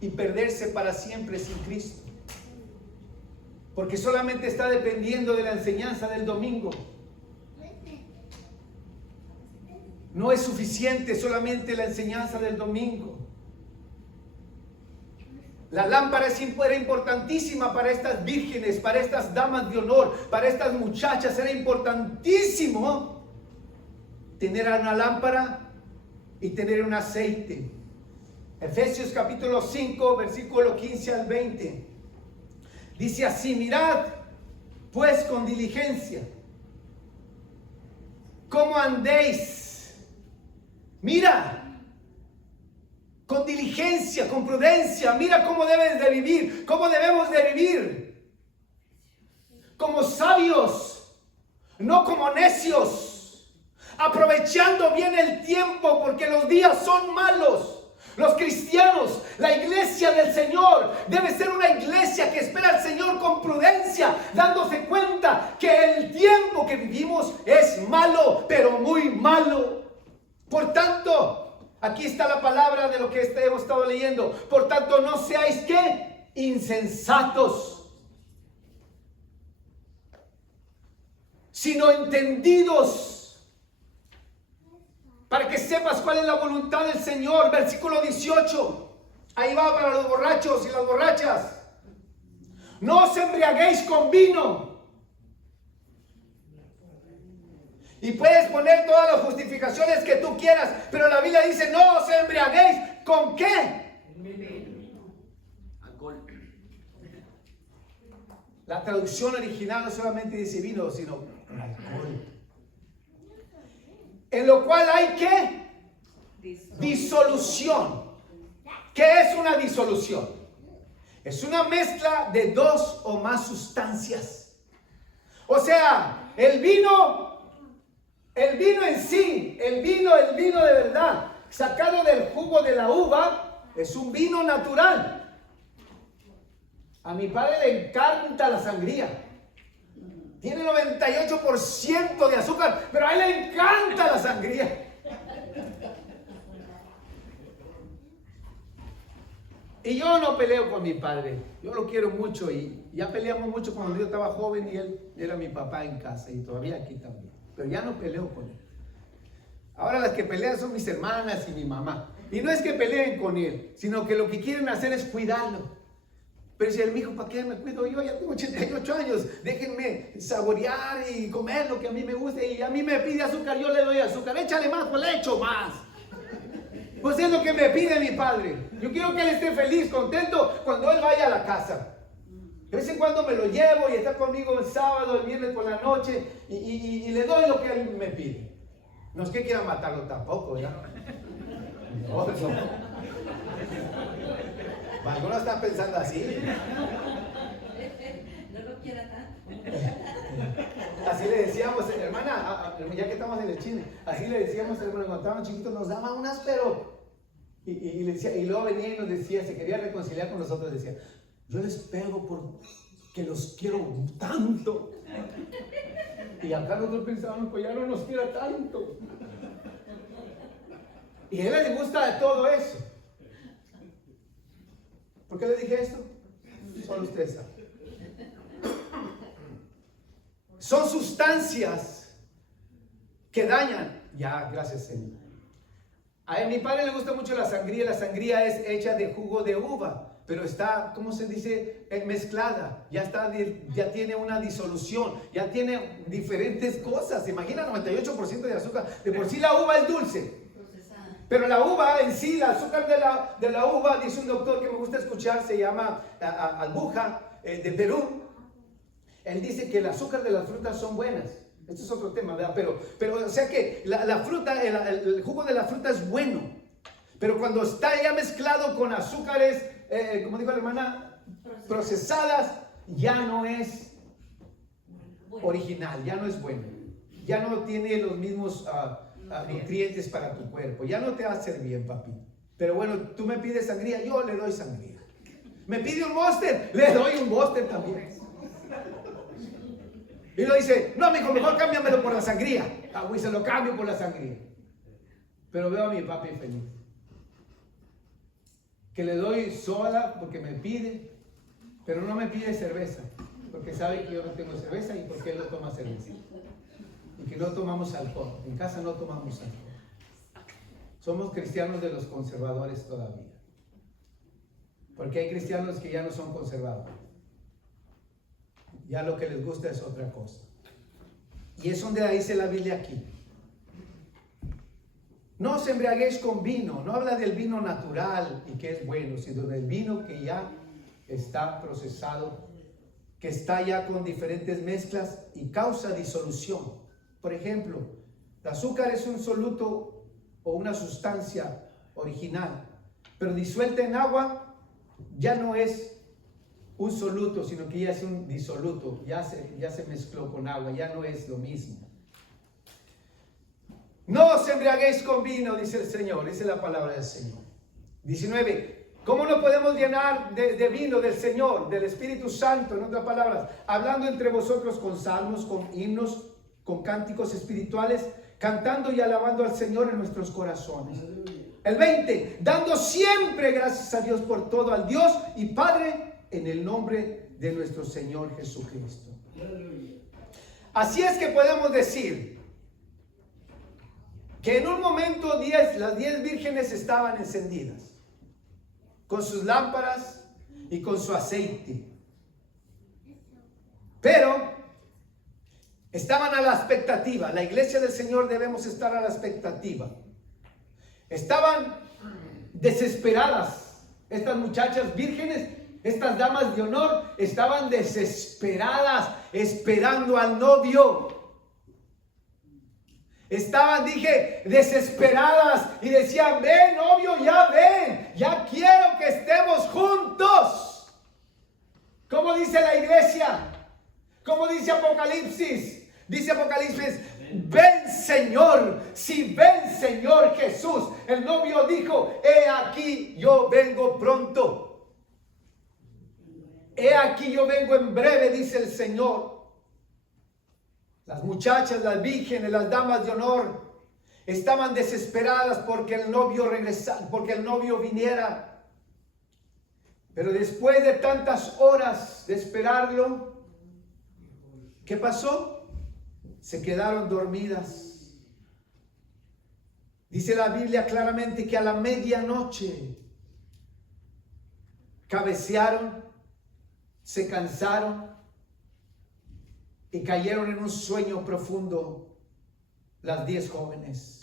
y perderse para siempre sin Cristo, porque solamente está dependiendo de la enseñanza del domingo. No es suficiente solamente la enseñanza del domingo. La lámpara era importantísima para estas vírgenes, para estas damas de honor, para estas muchachas. Era importantísimo tener una lámpara y tener un aceite. Efesios capítulo 5, versículo 15 al 20. Dice así: mirad pues con diligencia cómo andéis. Mira, con diligencia, con prudencia. Mira cómo debes de vivir, cómo debemos de vivir. Como sabios, no como necios, aprovechando bien el tiempo, porque los días son malos. Los cristianos, la iglesia del Señor, debe ser una iglesia que espera al Señor con prudencia, dándose cuenta que el tiempo que vivimos es malo, pero muy malo. Por tanto, aquí está la palabra de lo que hemos estado leyendo. Por tanto, no seáis ¿qué? Insensatos, sino entendidos, para que sepas cuál es la voluntad del Señor. Versículo 18. Ahí va para los borrachos y las borrachas. No os embriaguéis con vino. Y puedes poner todas las justificaciones que tú quieras, pero la Biblia dice: no os embriaguéis. ¿Con qué? Alcohol. La traducción original no solamente dice vino, sino alcohol. En lo cual hay ¿qué? Disolución. ¿Qué es una disolución? Es una mezcla de dos o más sustancias. O sea, el vino en sí, el vino de verdad, sacado del jugo de la uva, es un vino natural. A mi padre le encanta la sangría. Tiene 98% de azúcar, pero a él le encanta la sangría. Y yo no peleo con mi padre. Yo lo quiero mucho y ya peleamos mucho cuando yo estaba joven y él era mi papá en casa y todavía aquí también. Pero ya no peleo con él. Ahora las que pelean son mis hermanas y mi mamá. Y no es que peleen con él, sino que lo que quieren hacer es cuidarlo. Pero dice el mijo: ¿para qué me cuido yo? Ya tengo 88 años. Déjenme saborear y comer lo que a mí me gusta. Y a mí me pide azúcar, yo le doy azúcar. Échale más, pues le echo más. Pues es lo que me pide mi padre. Yo quiero que él esté feliz, contento cuando él vaya a la casa. De vez en cuando me lo llevo y está conmigo el sábado, el viernes por la noche y le doy lo que él me pide. No es que quiera matarlo tampoco, ¿verdad? No, no. Algunos están pensando así. No lo quiera tanto. Así le decíamos, hermana, ya que estamos en el cine, así le decíamos, hermano, cuando estábamos chiquitos, nos daba un áspero. Y luego venía y nos decía, se quería reconciliar con nosotros, decía: yo les pego porque los quiero tanto. Y acá nosotros pensábamos: pues ya no nos quiera tanto. Y a él le gusta de todo eso. ¿Por qué le dije esto? Solo ustedes saben. Son sustancias que dañan. Ya, gracias, Señor. A mi padre le gusta mucho la sangría. La sangría es hecha de jugo de uva, pero está, ¿cómo se dice? Mezclada. Ya tiene una disolución. Ya tiene diferentes cosas. Imagina, 98% de azúcar. De por sí la uva es dulce. Pero la uva en sí, el azúcar de la uva, dice un doctor que me gusta escuchar, se llama Albuja, de Perú. Él dice que el azúcar de las frutas son buenas. Esto es otro tema, ¿verdad? Pero o sea que la fruta, el jugo de la fruta es bueno. Pero cuando está ya mezclado con azúcares, como dijo la hermana, procesadas, ya no es original, ya no es bueno. Ya no tiene los mismos nutrientes para tu cuerpo. Ya no te va a hacer bien, papi. Pero bueno, tú me pides sangría, yo le doy sangría. Me pide un Monster, le doy un Monster también. Y lo dice, no, mijo, mejor cámbiamelo por la sangría. Ah, güey, se lo cambio por la sangría. Pero veo a mi papi feliz. Que le doy soda porque me pide, pero no me pide cerveza, porque sabe que yo no tengo cerveza y porque él no toma cerveza. Y que no tomamos alcohol. En casa no tomamos alcohol. Somos cristianos de los conservadores todavía. Porque hay cristianos que ya no son conservadores. Ya lo que les gusta es otra cosa. Y es donde dice la Biblia aquí. No os embriaguéis con vino. No habla del vino natural y que es bueno, sino del vino que ya está procesado, que está ya con diferentes mezclas y causa disolución. Por ejemplo, el azúcar es un soluto o una sustancia original, pero disuelta en agua ya no es un soluto, sino que ya es un disoluto, ya se mezcló con agua, ya no es lo mismo. No os embriaguéis con vino, dice el Señor, dice la palabra del Señor. 19. ¿Cómo no podemos llenar de vino del Señor, del Espíritu Santo, en otras palabras? Hablando entre vosotros con salmos, con himnos, con cánticos espirituales, cantando y alabando al Señor en nuestros corazones. El 20. Dando siempre gracias a Dios por todo, al Dios y Padre, en el nombre de nuestro Señor Jesucristo. Así es que podemos decir que en un momento las 10 vírgenes estaban encendidas con sus lámparas y con su aceite, pero estaban a la expectativa. La iglesia del Señor debemos estar a la expectativa. Estaban desesperadas estas muchachas vírgenes, estas damas de honor, estaban desesperadas esperando al novio. Estaban, desesperadas y decían, ven novio, ya quiero que estemos juntos. ¿Cómo dice la iglesia? ¿Cómo dice Apocalipsis? Dice Apocalipsis, ven Señor, si ven Señor Jesús. El novio dijo, he aquí yo vengo pronto. He aquí yo vengo en breve, dice el Señor. Las muchachas, las vírgenes, las damas de honor estaban desesperadas porque el novio regresara, porque el novio viniera. Pero después de tantas horas de esperarlo, ¿qué pasó? Se quedaron dormidas. Dice la Biblia claramente que a la medianoche cabecearon, se cansaron y cayeron en un sueño profundo las 10 jóvenes.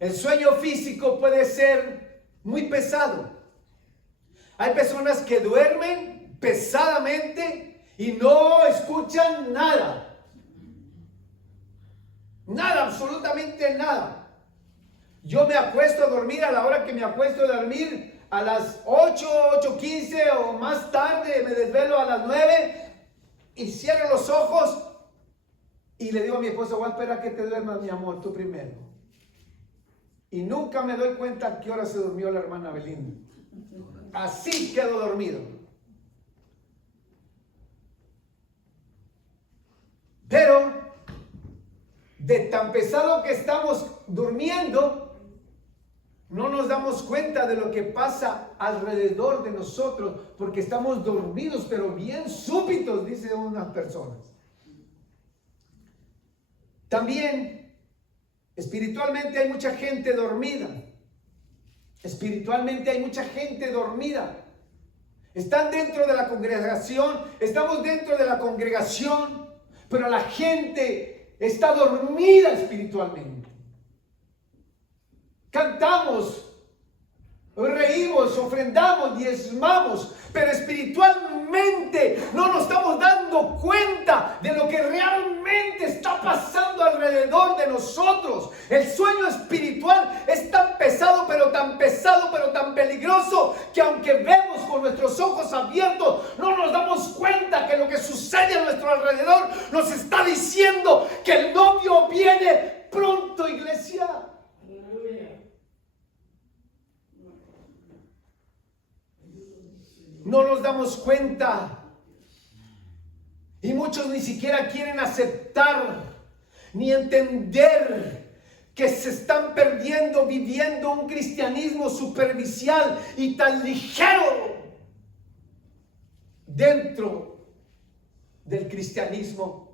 El sueño físico puede ser muy pesado. Hay personas que duermen pesadamente y no escuchan nada. Nada, absolutamente nada. Yo me acuesto a dormir a la hora que me acuesto a dormir, a las 8:15 o más tarde, me desvelo a las 9 y cierro los ojos y le digo a mi esposa, voy a esperar que te duermas, mi amor, tú primero. Y nunca me doy cuenta a qué hora se durmió la hermana Belinda. Así quedo dormido. Pero de tan pesado que estamos durmiendo, no nos damos cuenta de lo que pasa alrededor de nosotros, porque estamos dormidos, pero bien súbitos, dicen unas personas. También, espiritualmente hay mucha gente dormida. Espiritualmente hay mucha gente dormida. Están dentro de la congregación, estamos dentro de la congregación, pero la gente está dormida espiritualmente. Cantamos, reímos, ofrendamos, diezmamos, pero espiritualmente no nos estamos dando cuenta de lo que realmente está pasando alrededor de nosotros. El sueño espiritual es tan pesado, pero tan peligroso, que aunque vemos con nuestros ojos abiertos, no nos damos cuenta que lo que sucede a nuestro alrededor nos está diciendo que el novio viene pronto, iglesia. No nos damos cuenta. Y muchos ni siquiera quieren aceptar ni entender que se están perdiendo viviendo un cristianismo superficial y tan ligero dentro del cristianismo.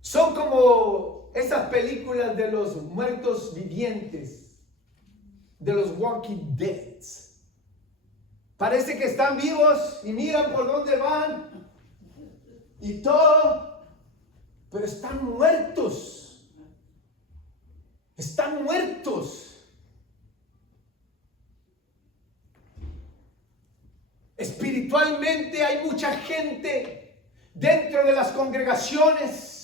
Son como esas películas de los muertos vivientes, de los Walking Dead. Parece que están vivos y miran por dónde van y todo, pero están muertos. Están muertos. Espiritualmente hay mucha gente dentro de las congregaciones.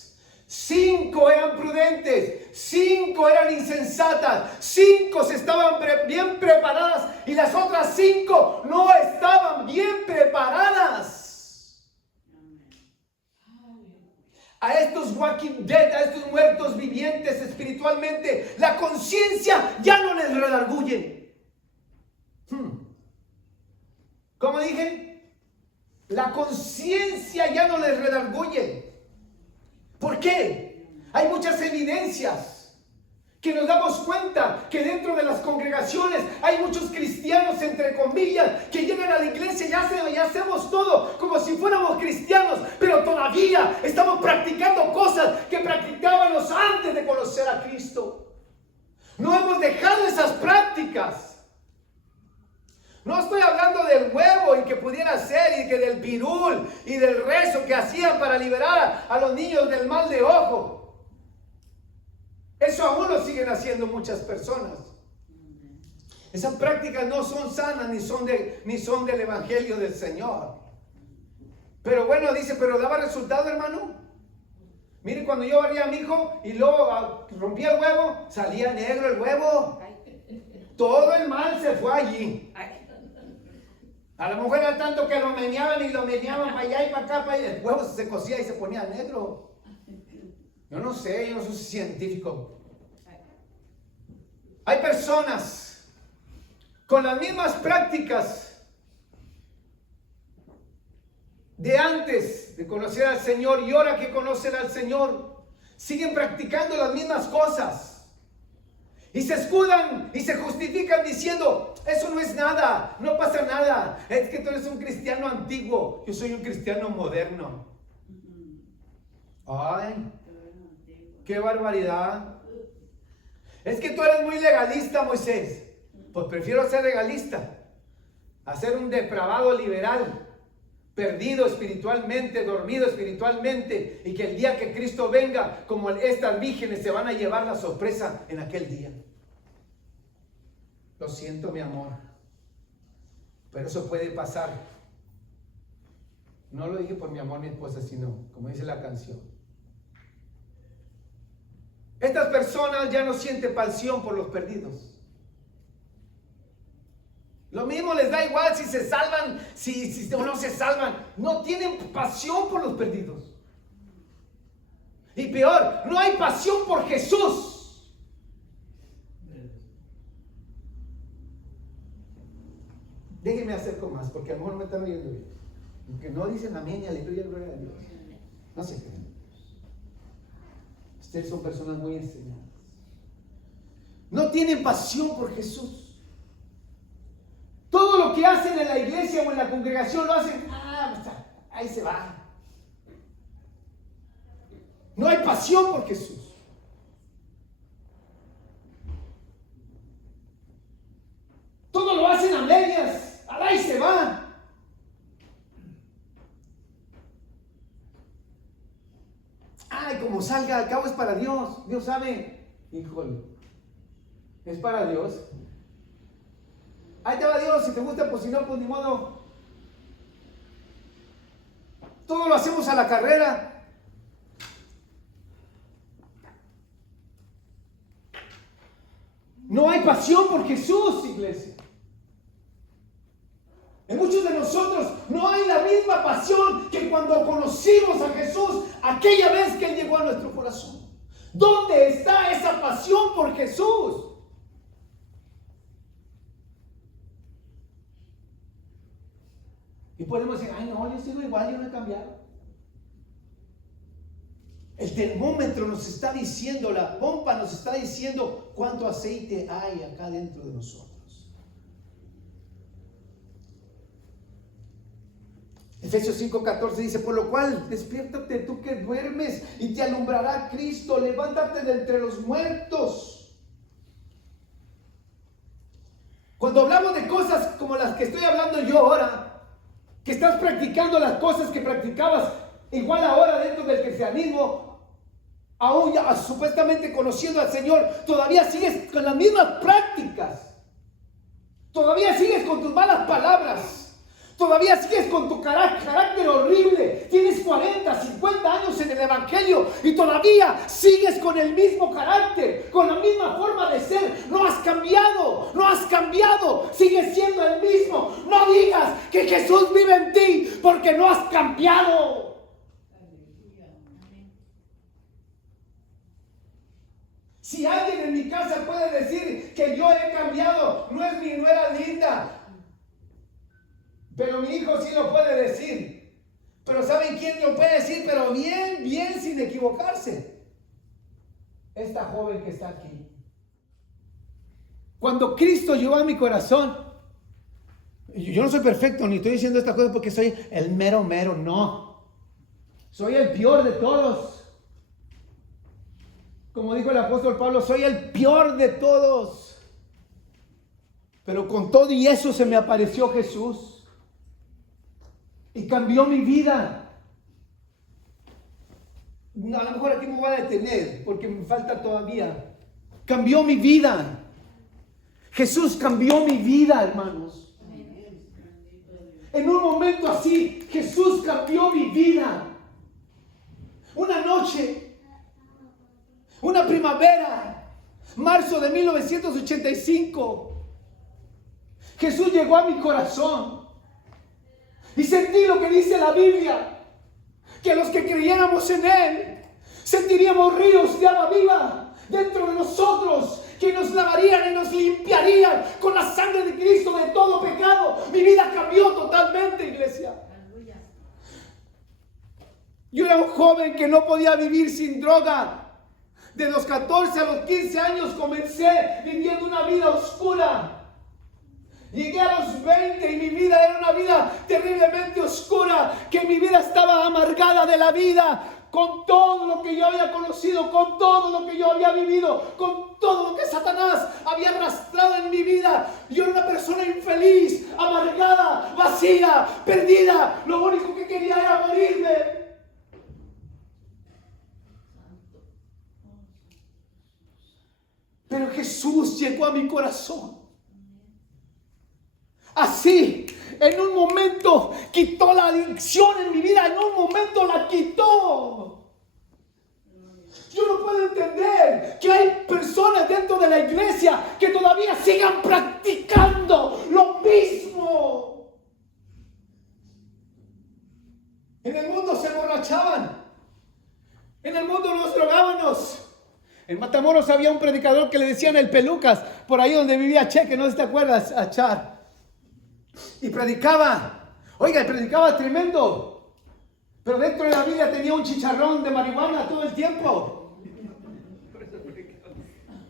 5 eran prudentes, 5 eran insensatas, 5 estaban bien preparadas y las otras 5 no estaban bien preparadas. A estos walking dead, a estos muertos vivientes espiritualmente, la conciencia ya no les redarguye. ¿Cómo dije? La conciencia ya no les redarguye. ¿Por qué? Hay muchas evidencias que nos damos cuenta que dentro de las congregaciones hay muchos cristianos, entre comillas, que llegan a la iglesia y ya hacemos todo como si fuéramos cristianos, pero todavía estamos practicando cosas que practicábamos antes de conocer a Cristo. No hemos dejado esas prácticas. No estoy hablando del huevo y que pudiera ser y que del pirul y del rezo que hacían para liberar a los niños del mal de ojo. Eso aún lo siguen haciendo muchas personas. Esas prácticas no son sanas ni son del evangelio del Señor. Pero bueno, dice, pero daba resultado, hermano. Mire, cuando yo barría a mi hijo y luego rompía el huevo, salía negro el huevo. Todo el mal se fue allí. A lo mejor era tanto que lo meneaban y lo meneaban para allá y para acá, para allá. El huevo se cocía y se ponía negro. Yo no sé, yo no soy científico. Hay personas con las mismas prácticas de antes de conocer al Señor y ahora que conocen al Señor, siguen practicando las mismas cosas. Y se escudan y se justifican diciendo, eso no es nada, no pasa nada. Es que tú eres un cristiano antiguo, yo soy un cristiano moderno. Ay, qué barbaridad. Es que tú eres muy legalista, Moisés. Pues prefiero ser legalista a ser un depravado liberal, perdido espiritualmente, dormido espiritualmente, y que el día que Cristo venga, como estas vírgenes, se van a llevar la sorpresa en aquel día. Lo siento, mi amor, pero eso puede pasar. No lo dije por mi amor, mi esposa, sino como dice la canción. Estas personas ya no sienten pasión por los perdidos. Lo mismo les da igual si se salvan, si o no se salvan. No tienen pasión por los perdidos. Y peor, no hay pasión por Jesús. Déjenme acerco más, porque a lo mejor no me están oyendo bien. Porque no dicen amén y aleluya, gloria a Dios. No se crean. Ustedes son personas muy enseñadas. No tienen pasión por Jesús. Todo lo que hacen en la iglesia o en la congregación lo hacen, ahí se va. No hay pasión por Jesús. Todo lo hacen a medias, ahí se va. Ay, como salga, al cabo es para Dios. Dios sabe. Híjole, es para Dios. Ahí te va Dios, si te gusta, pues si no, pues ni modo. Todo lo hacemos a la carrera. No hay pasión por Jesús, iglesia. En muchos de nosotros no hay la misma misma pasión que cuando conocimos a Jesús, aquella vez que Él llegó a nuestro corazón. ¿Dónde está esa pasión por Jesús? Y podemos decir, ay no, yo sigo igual, yo no he cambiado. El termómetro nos está diciendo, la pompa nos está diciendo cuánto aceite hay acá dentro de nosotros. Efesios 5:14 dice, por lo cual, despiértate tú que duermes y te alumbrará Cristo, levántate de entre los muertos. Cuando hablamos de cosas como las que estoy hablando yo ahora, que estás practicando las cosas que practicabas igual ahora dentro del cristianismo, aún ya supuestamente conociendo al Señor, todavía sigues con las mismas prácticas, todavía sigues con tus malas palabras, todavía sigues con tu carácter horrible, tienes 40, 50 años en el Evangelio y todavía sigues con el mismo carácter, con la misma forma de ser. No has cambiado, no has cambiado, sigues siendo el mismo. No digas que Jesús vive en ti porque no has cambiado. Si alguien en mi casa puede decir que yo he cambiado, no es mi nuera linda, pero mi hijo sí lo puede decir. Pero ¿saben quién lo puede decir? Pero bien, bien, sin equivocarse. Esta joven que está aquí. Cuando Cristo llegó a mi corazón, yo no soy perfecto, ni estoy diciendo esta cosa porque soy el mero, no. Soy el peor de todos. Como dijo el apóstol Pablo, soy el peor de todos. Pero con todo y eso se me apareció Jesús. Y cambió mi vida. A lo mejor aquí me voy a detener porque me falta todavía. Cambió mi vida. Jesús cambió mi vida, hermanos. En un momento así, Jesús cambió mi vida. Una noche, una primavera, marzo de 1985, Jesús llegó a mi corazón. Y sentí lo que dice la Biblia, que los que creyéramos en Él, sentiríamos ríos de agua viva dentro de nosotros, que nos lavarían y nos limpiarían con la sangre de Cristo de todo pecado. Mi vida cambió totalmente, iglesia. Yo era un joven que no podía vivir sin droga. De los 14 a los 15 años comencé viviendo una vida oscura. Llegué a los 20 y mi vida era una vida terriblemente oscura, que mi vida estaba amargada de la vida, con todo lo que yo había conocido, con todo lo que yo había vivido, con todo lo que Satanás había arrastrado en mi vida. Yo era una persona infeliz, amargada, vacía, perdida. Lo único que quería era morirme. Pero Jesús llegó a mi corazón. Así, en un momento quitó la adicción en mi vida, en un momento la quitó. Yo no puedo entender que hay personas dentro de la iglesia que todavía sigan practicando lo mismo. En el mundo se emborrachaban, en el mundo nos drogábamos. En Matamoros había un predicador que le decían el Pelucas, por ahí donde vivía Cheque, no sé si te acuerdas, Achar. Y predicaba, oiga, predicaba tremendo, pero dentro de la Biblia tenía un chicharrón de marihuana todo el tiempo.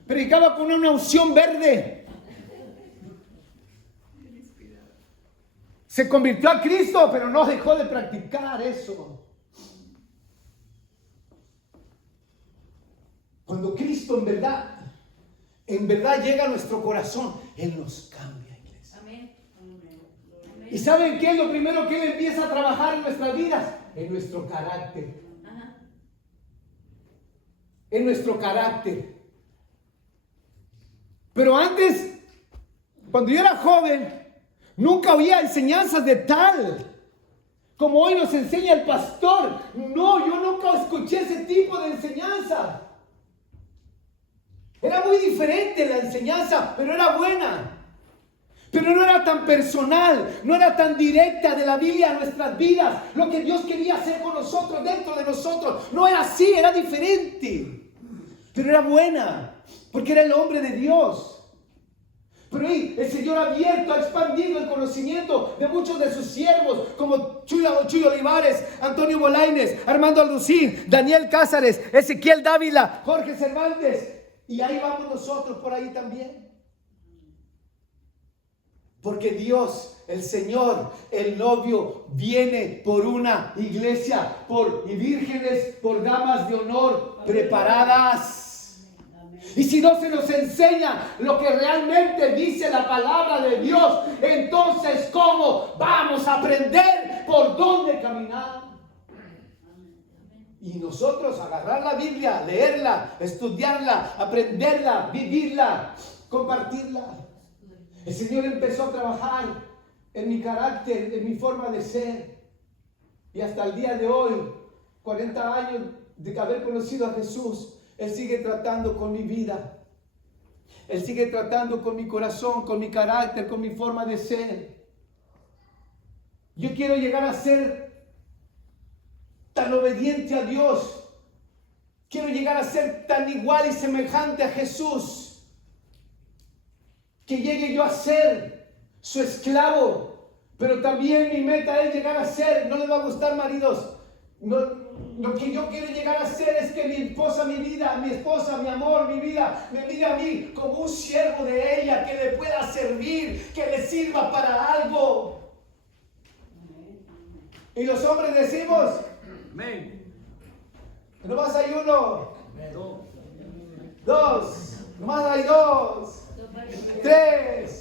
Predicaba con una unción verde. Se convirtió a Cristo, pero no dejó de practicar eso. Cuando Cristo en verdad llega a nuestro corazón, Él nos cambia, iglesia. Amén. ¿Y saben qué es lo primero que Él empieza a trabajar en nuestras vidas? En nuestro carácter. Ajá. En nuestro carácter. Pero antes, cuando yo era joven, nunca oía enseñanzas de tal como hoy nos enseña el pastor. No, yo nunca escuché ese tipo de enseñanza. Era muy diferente la enseñanza, pero era buena. Pero no era tan personal, no era tan directa de la Biblia a nuestras vidas. Lo que Dios quería hacer con nosotros, dentro de nosotros, no era así, era diferente. Pero era buena, porque era el hombre de Dios. Pero ahí el Señor ha abierto, ha expandido el conocimiento de muchos de sus siervos, como Chuy Olivares, Antonio Bolaines, Armando Alducín, Daniel Cázares, Ezequiel Dávila, Jorge Cervantes. Y ahí vamos nosotros por ahí también. Porque Dios, el Señor, el novio, viene por una iglesia, por vírgenes, por damas de honor preparadas. Y si no se nos enseña lo que realmente dice la palabra de Dios, entonces ¿cómo vamos a aprender por dónde caminar? Y nosotros agarrar la Biblia, leerla, estudiarla, aprenderla, vivirla, compartirla. El Señor empezó a trabajar en mi carácter, en mi forma de ser. Y hasta el día de hoy, 40 años de haber conocido a Jesús, Él sigue tratando con mi vida. Él sigue tratando con mi corazón, con mi carácter, con mi forma de ser. Yo quiero llegar a ser tan obediente a Dios. Quiero llegar a ser tan igual y semejante a Jesús. Que llegue yo a ser su esclavo. Pero también mi meta es llegar a ser, no les va a gustar, maridos, lo que yo quiero llegar a ser es que mi esposa, mi amor, mi vida, me mire a mí como un siervo de ella, que le pueda servir, que le sirva para algo. Y los hombres decimos, amén. Nomás hay uno, dos, nomás hay dos, tres.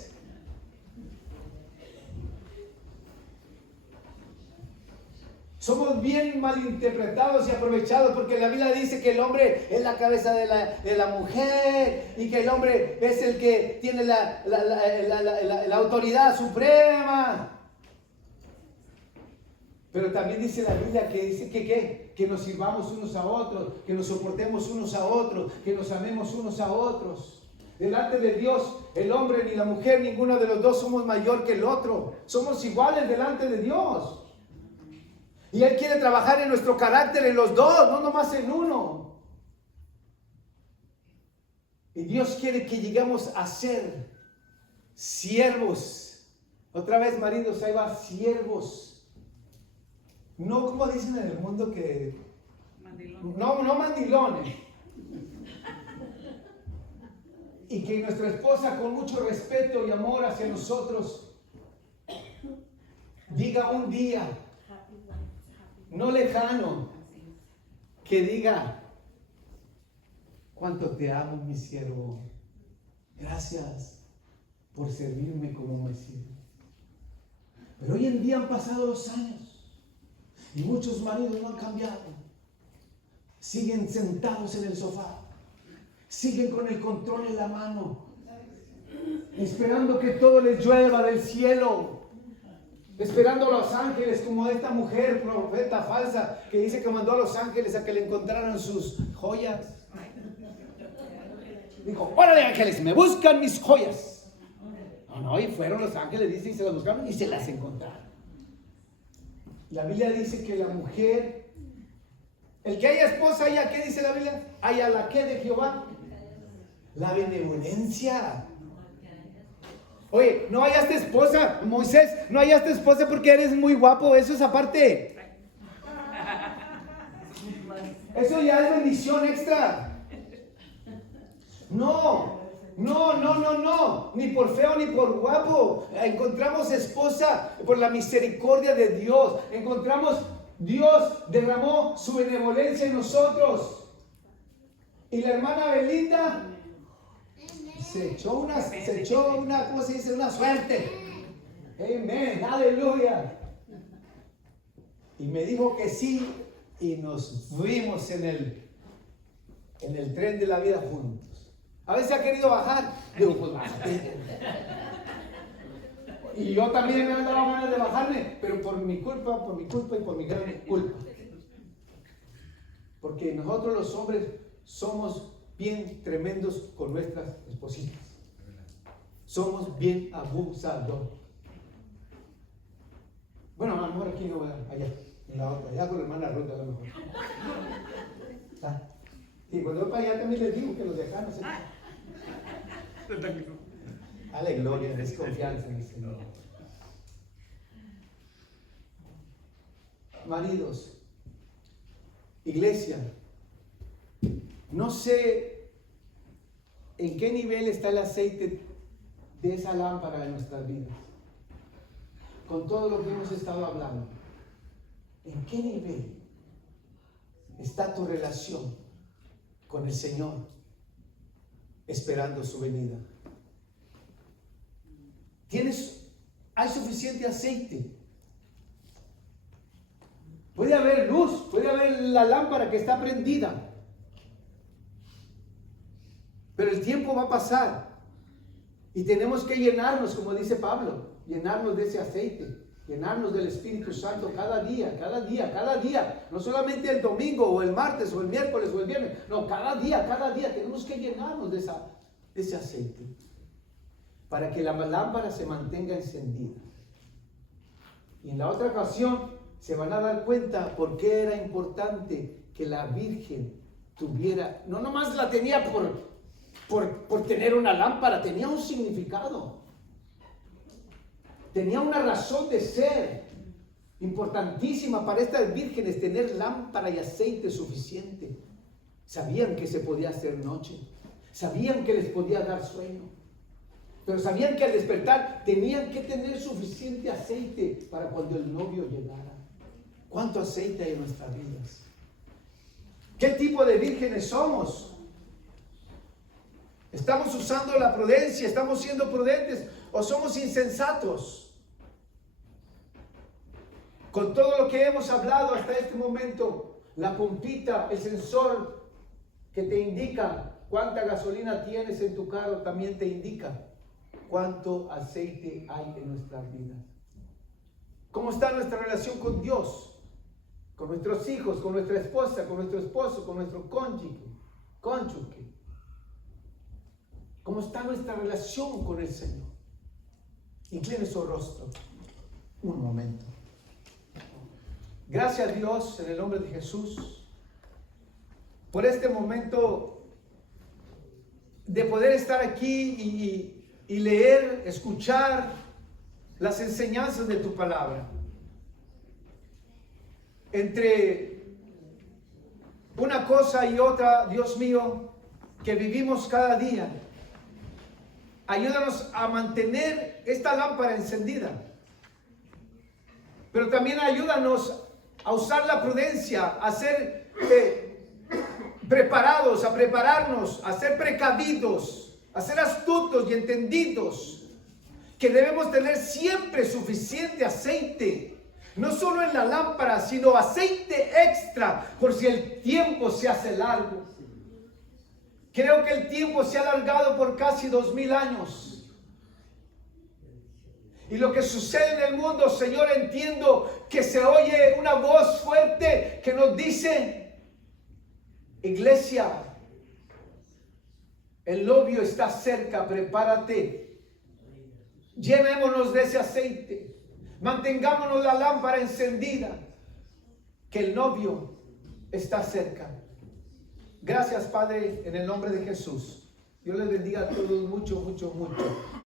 Somos bien malinterpretados y aprovechados porque la Biblia dice que el hombre es la cabeza de la mujer y que el hombre es el que tiene la autoridad suprema. Pero también dice la Biblia que dice que nos sirvamos unos a otros, que nos soportemos unos a otros, que nos amemos unos a otros. Delante de Dios, el hombre ni la mujer, ninguno de los dos somos mayor que el otro. Somos iguales delante de Dios. Y Él quiere trabajar en nuestro carácter en los dos, no nomás en uno. Y Dios quiere que lleguemos a ser siervos. Otra vez, maridos, ahí va, siervos. No como dicen en el mundo que... Mandilones. No mandilones. Y que nuestra esposa, con mucho respeto y amor hacia nosotros, diga un día, no lejano, que diga: cuánto te amo, mi siervo. Gracias por servirme como me sirve. Pero hoy en día han pasado los años y muchos maridos no han cambiado. Siguen sentados en el sofá, siguen con el control en la mano, esperando que todo les llueva del cielo. Esperando a los ángeles, como esta mujer profeta falsa que dice que mandó a los ángeles a que le encontraran sus joyas. Dijo: órale, ángeles, me buscan mis joyas. No, y fueron los ángeles, dice, y se las buscaron y se las encontraron. La Biblia dice que la mujer, el que haya esposa, haya, ¿qué dice la Biblia? Haya la que de Jehová, la benevolencia. Oye, no hallaste esposa, Moisés, no hallaste esposa porque eres muy guapo, eso es aparte. Eso ya es bendición extra. No, ni por feo ni por guapo. Encontramos esposa por la misericordia de Dios. Dios derramó su benevolencia en nosotros. Y la hermana Belinda se echó una, ¿cómo se dice? Una suerte. Amén, aleluya. Y me dijo que sí, y nos fuimos en el tren de la vida juntos. A veces ha querido bajar. Digo, pues bájate. Y yo también me han dado ganas de bajarme, pero por mi culpa y por mi gran culpa. Porque nosotros los hombres somos bien tremendos con nuestras espositas. Somos bien abusadores. Bueno, a lo mejor aquí no, allá, en la otra, allá con la hermana Ruth a lo mejor. ¿Ah? Y cuando voy para allá también les digo que los dejaron. ¿Sí? Dale gloria, desconfianza en el Señor. Maridos, iglesia, no sé en qué nivel está el aceite de esa lámpara en nuestras vidas. Con todo lo que hemos estado hablando, ¿en qué nivel está tu relación con el Señor esperando su venida? ¿Hay suficiente aceite? Puede haber luz, puede haber la lámpara que está prendida, pero el tiempo va a pasar y tenemos que llenarnos, como dice Pablo, llenarnos de ese aceite, llenarnos del Espíritu Santo cada día, cada día, cada día, no solamente el domingo o el martes o el miércoles o el viernes, no, cada día tenemos que llenarnos de ese aceite para que la lámpara se mantenga encendida. Y en la otra ocasión se van a dar cuenta por qué era importante que la Virgen tuviera, no nomás la tenía por tener una lámpara, tenía un significado, tenía una razón de ser importantísima para estas vírgenes, tener lámpara y aceite suficiente. Sabían que se podía hacer noche, sabían que les podía dar sueño, pero sabían que al despertar tenían que tener suficiente aceite para cuando el novio llegara. ¿Cuánto aceite hay en nuestras vidas? ¿Qué tipo de vírgenes somos? ¿Estamos usando la prudencia? ¿Estamos siendo prudentes? ¿O somos insensatos? Con todo lo que hemos hablado hasta este momento, la puntita, el sensor que te indica cuánta gasolina tienes en tu carro, también te indica cuánto aceite hay en nuestras vidas. ¿Cómo está nuestra relación con Dios? Con nuestros hijos, con nuestra esposa, con nuestro esposo, con nuestro cónyuge. ¿Cómo está nuestra relación con el Señor? Incline su rostro un momento. Gracias a Dios en el nombre de Jesús por este momento de poder estar aquí y leer, escuchar las enseñanzas de tu palabra. Entre una cosa y otra, Dios mío, que vivimos cada día, ayúdanos a mantener esta lámpara encendida, pero también ayúdanos a usar la prudencia, a ser preparados, a prepararnos, a ser precavidos, a ser astutos y entendidos, que debemos tener siempre suficiente aceite, no solo en la lámpara, sino aceite extra por si el tiempo se hace largo. Creo que el tiempo se ha alargado por casi 2000 años. Y lo que sucede en el mundo, Señor, entiendo que se oye una voz fuerte que nos dice: iglesia, el novio está cerca, prepárate. Llenémonos de ese aceite. Mantengámonos la lámpara encendida, que el novio está cerca. Gracias, Padre, en el nombre de Jesús. Dios les bendiga a todos mucho, mucho, mucho.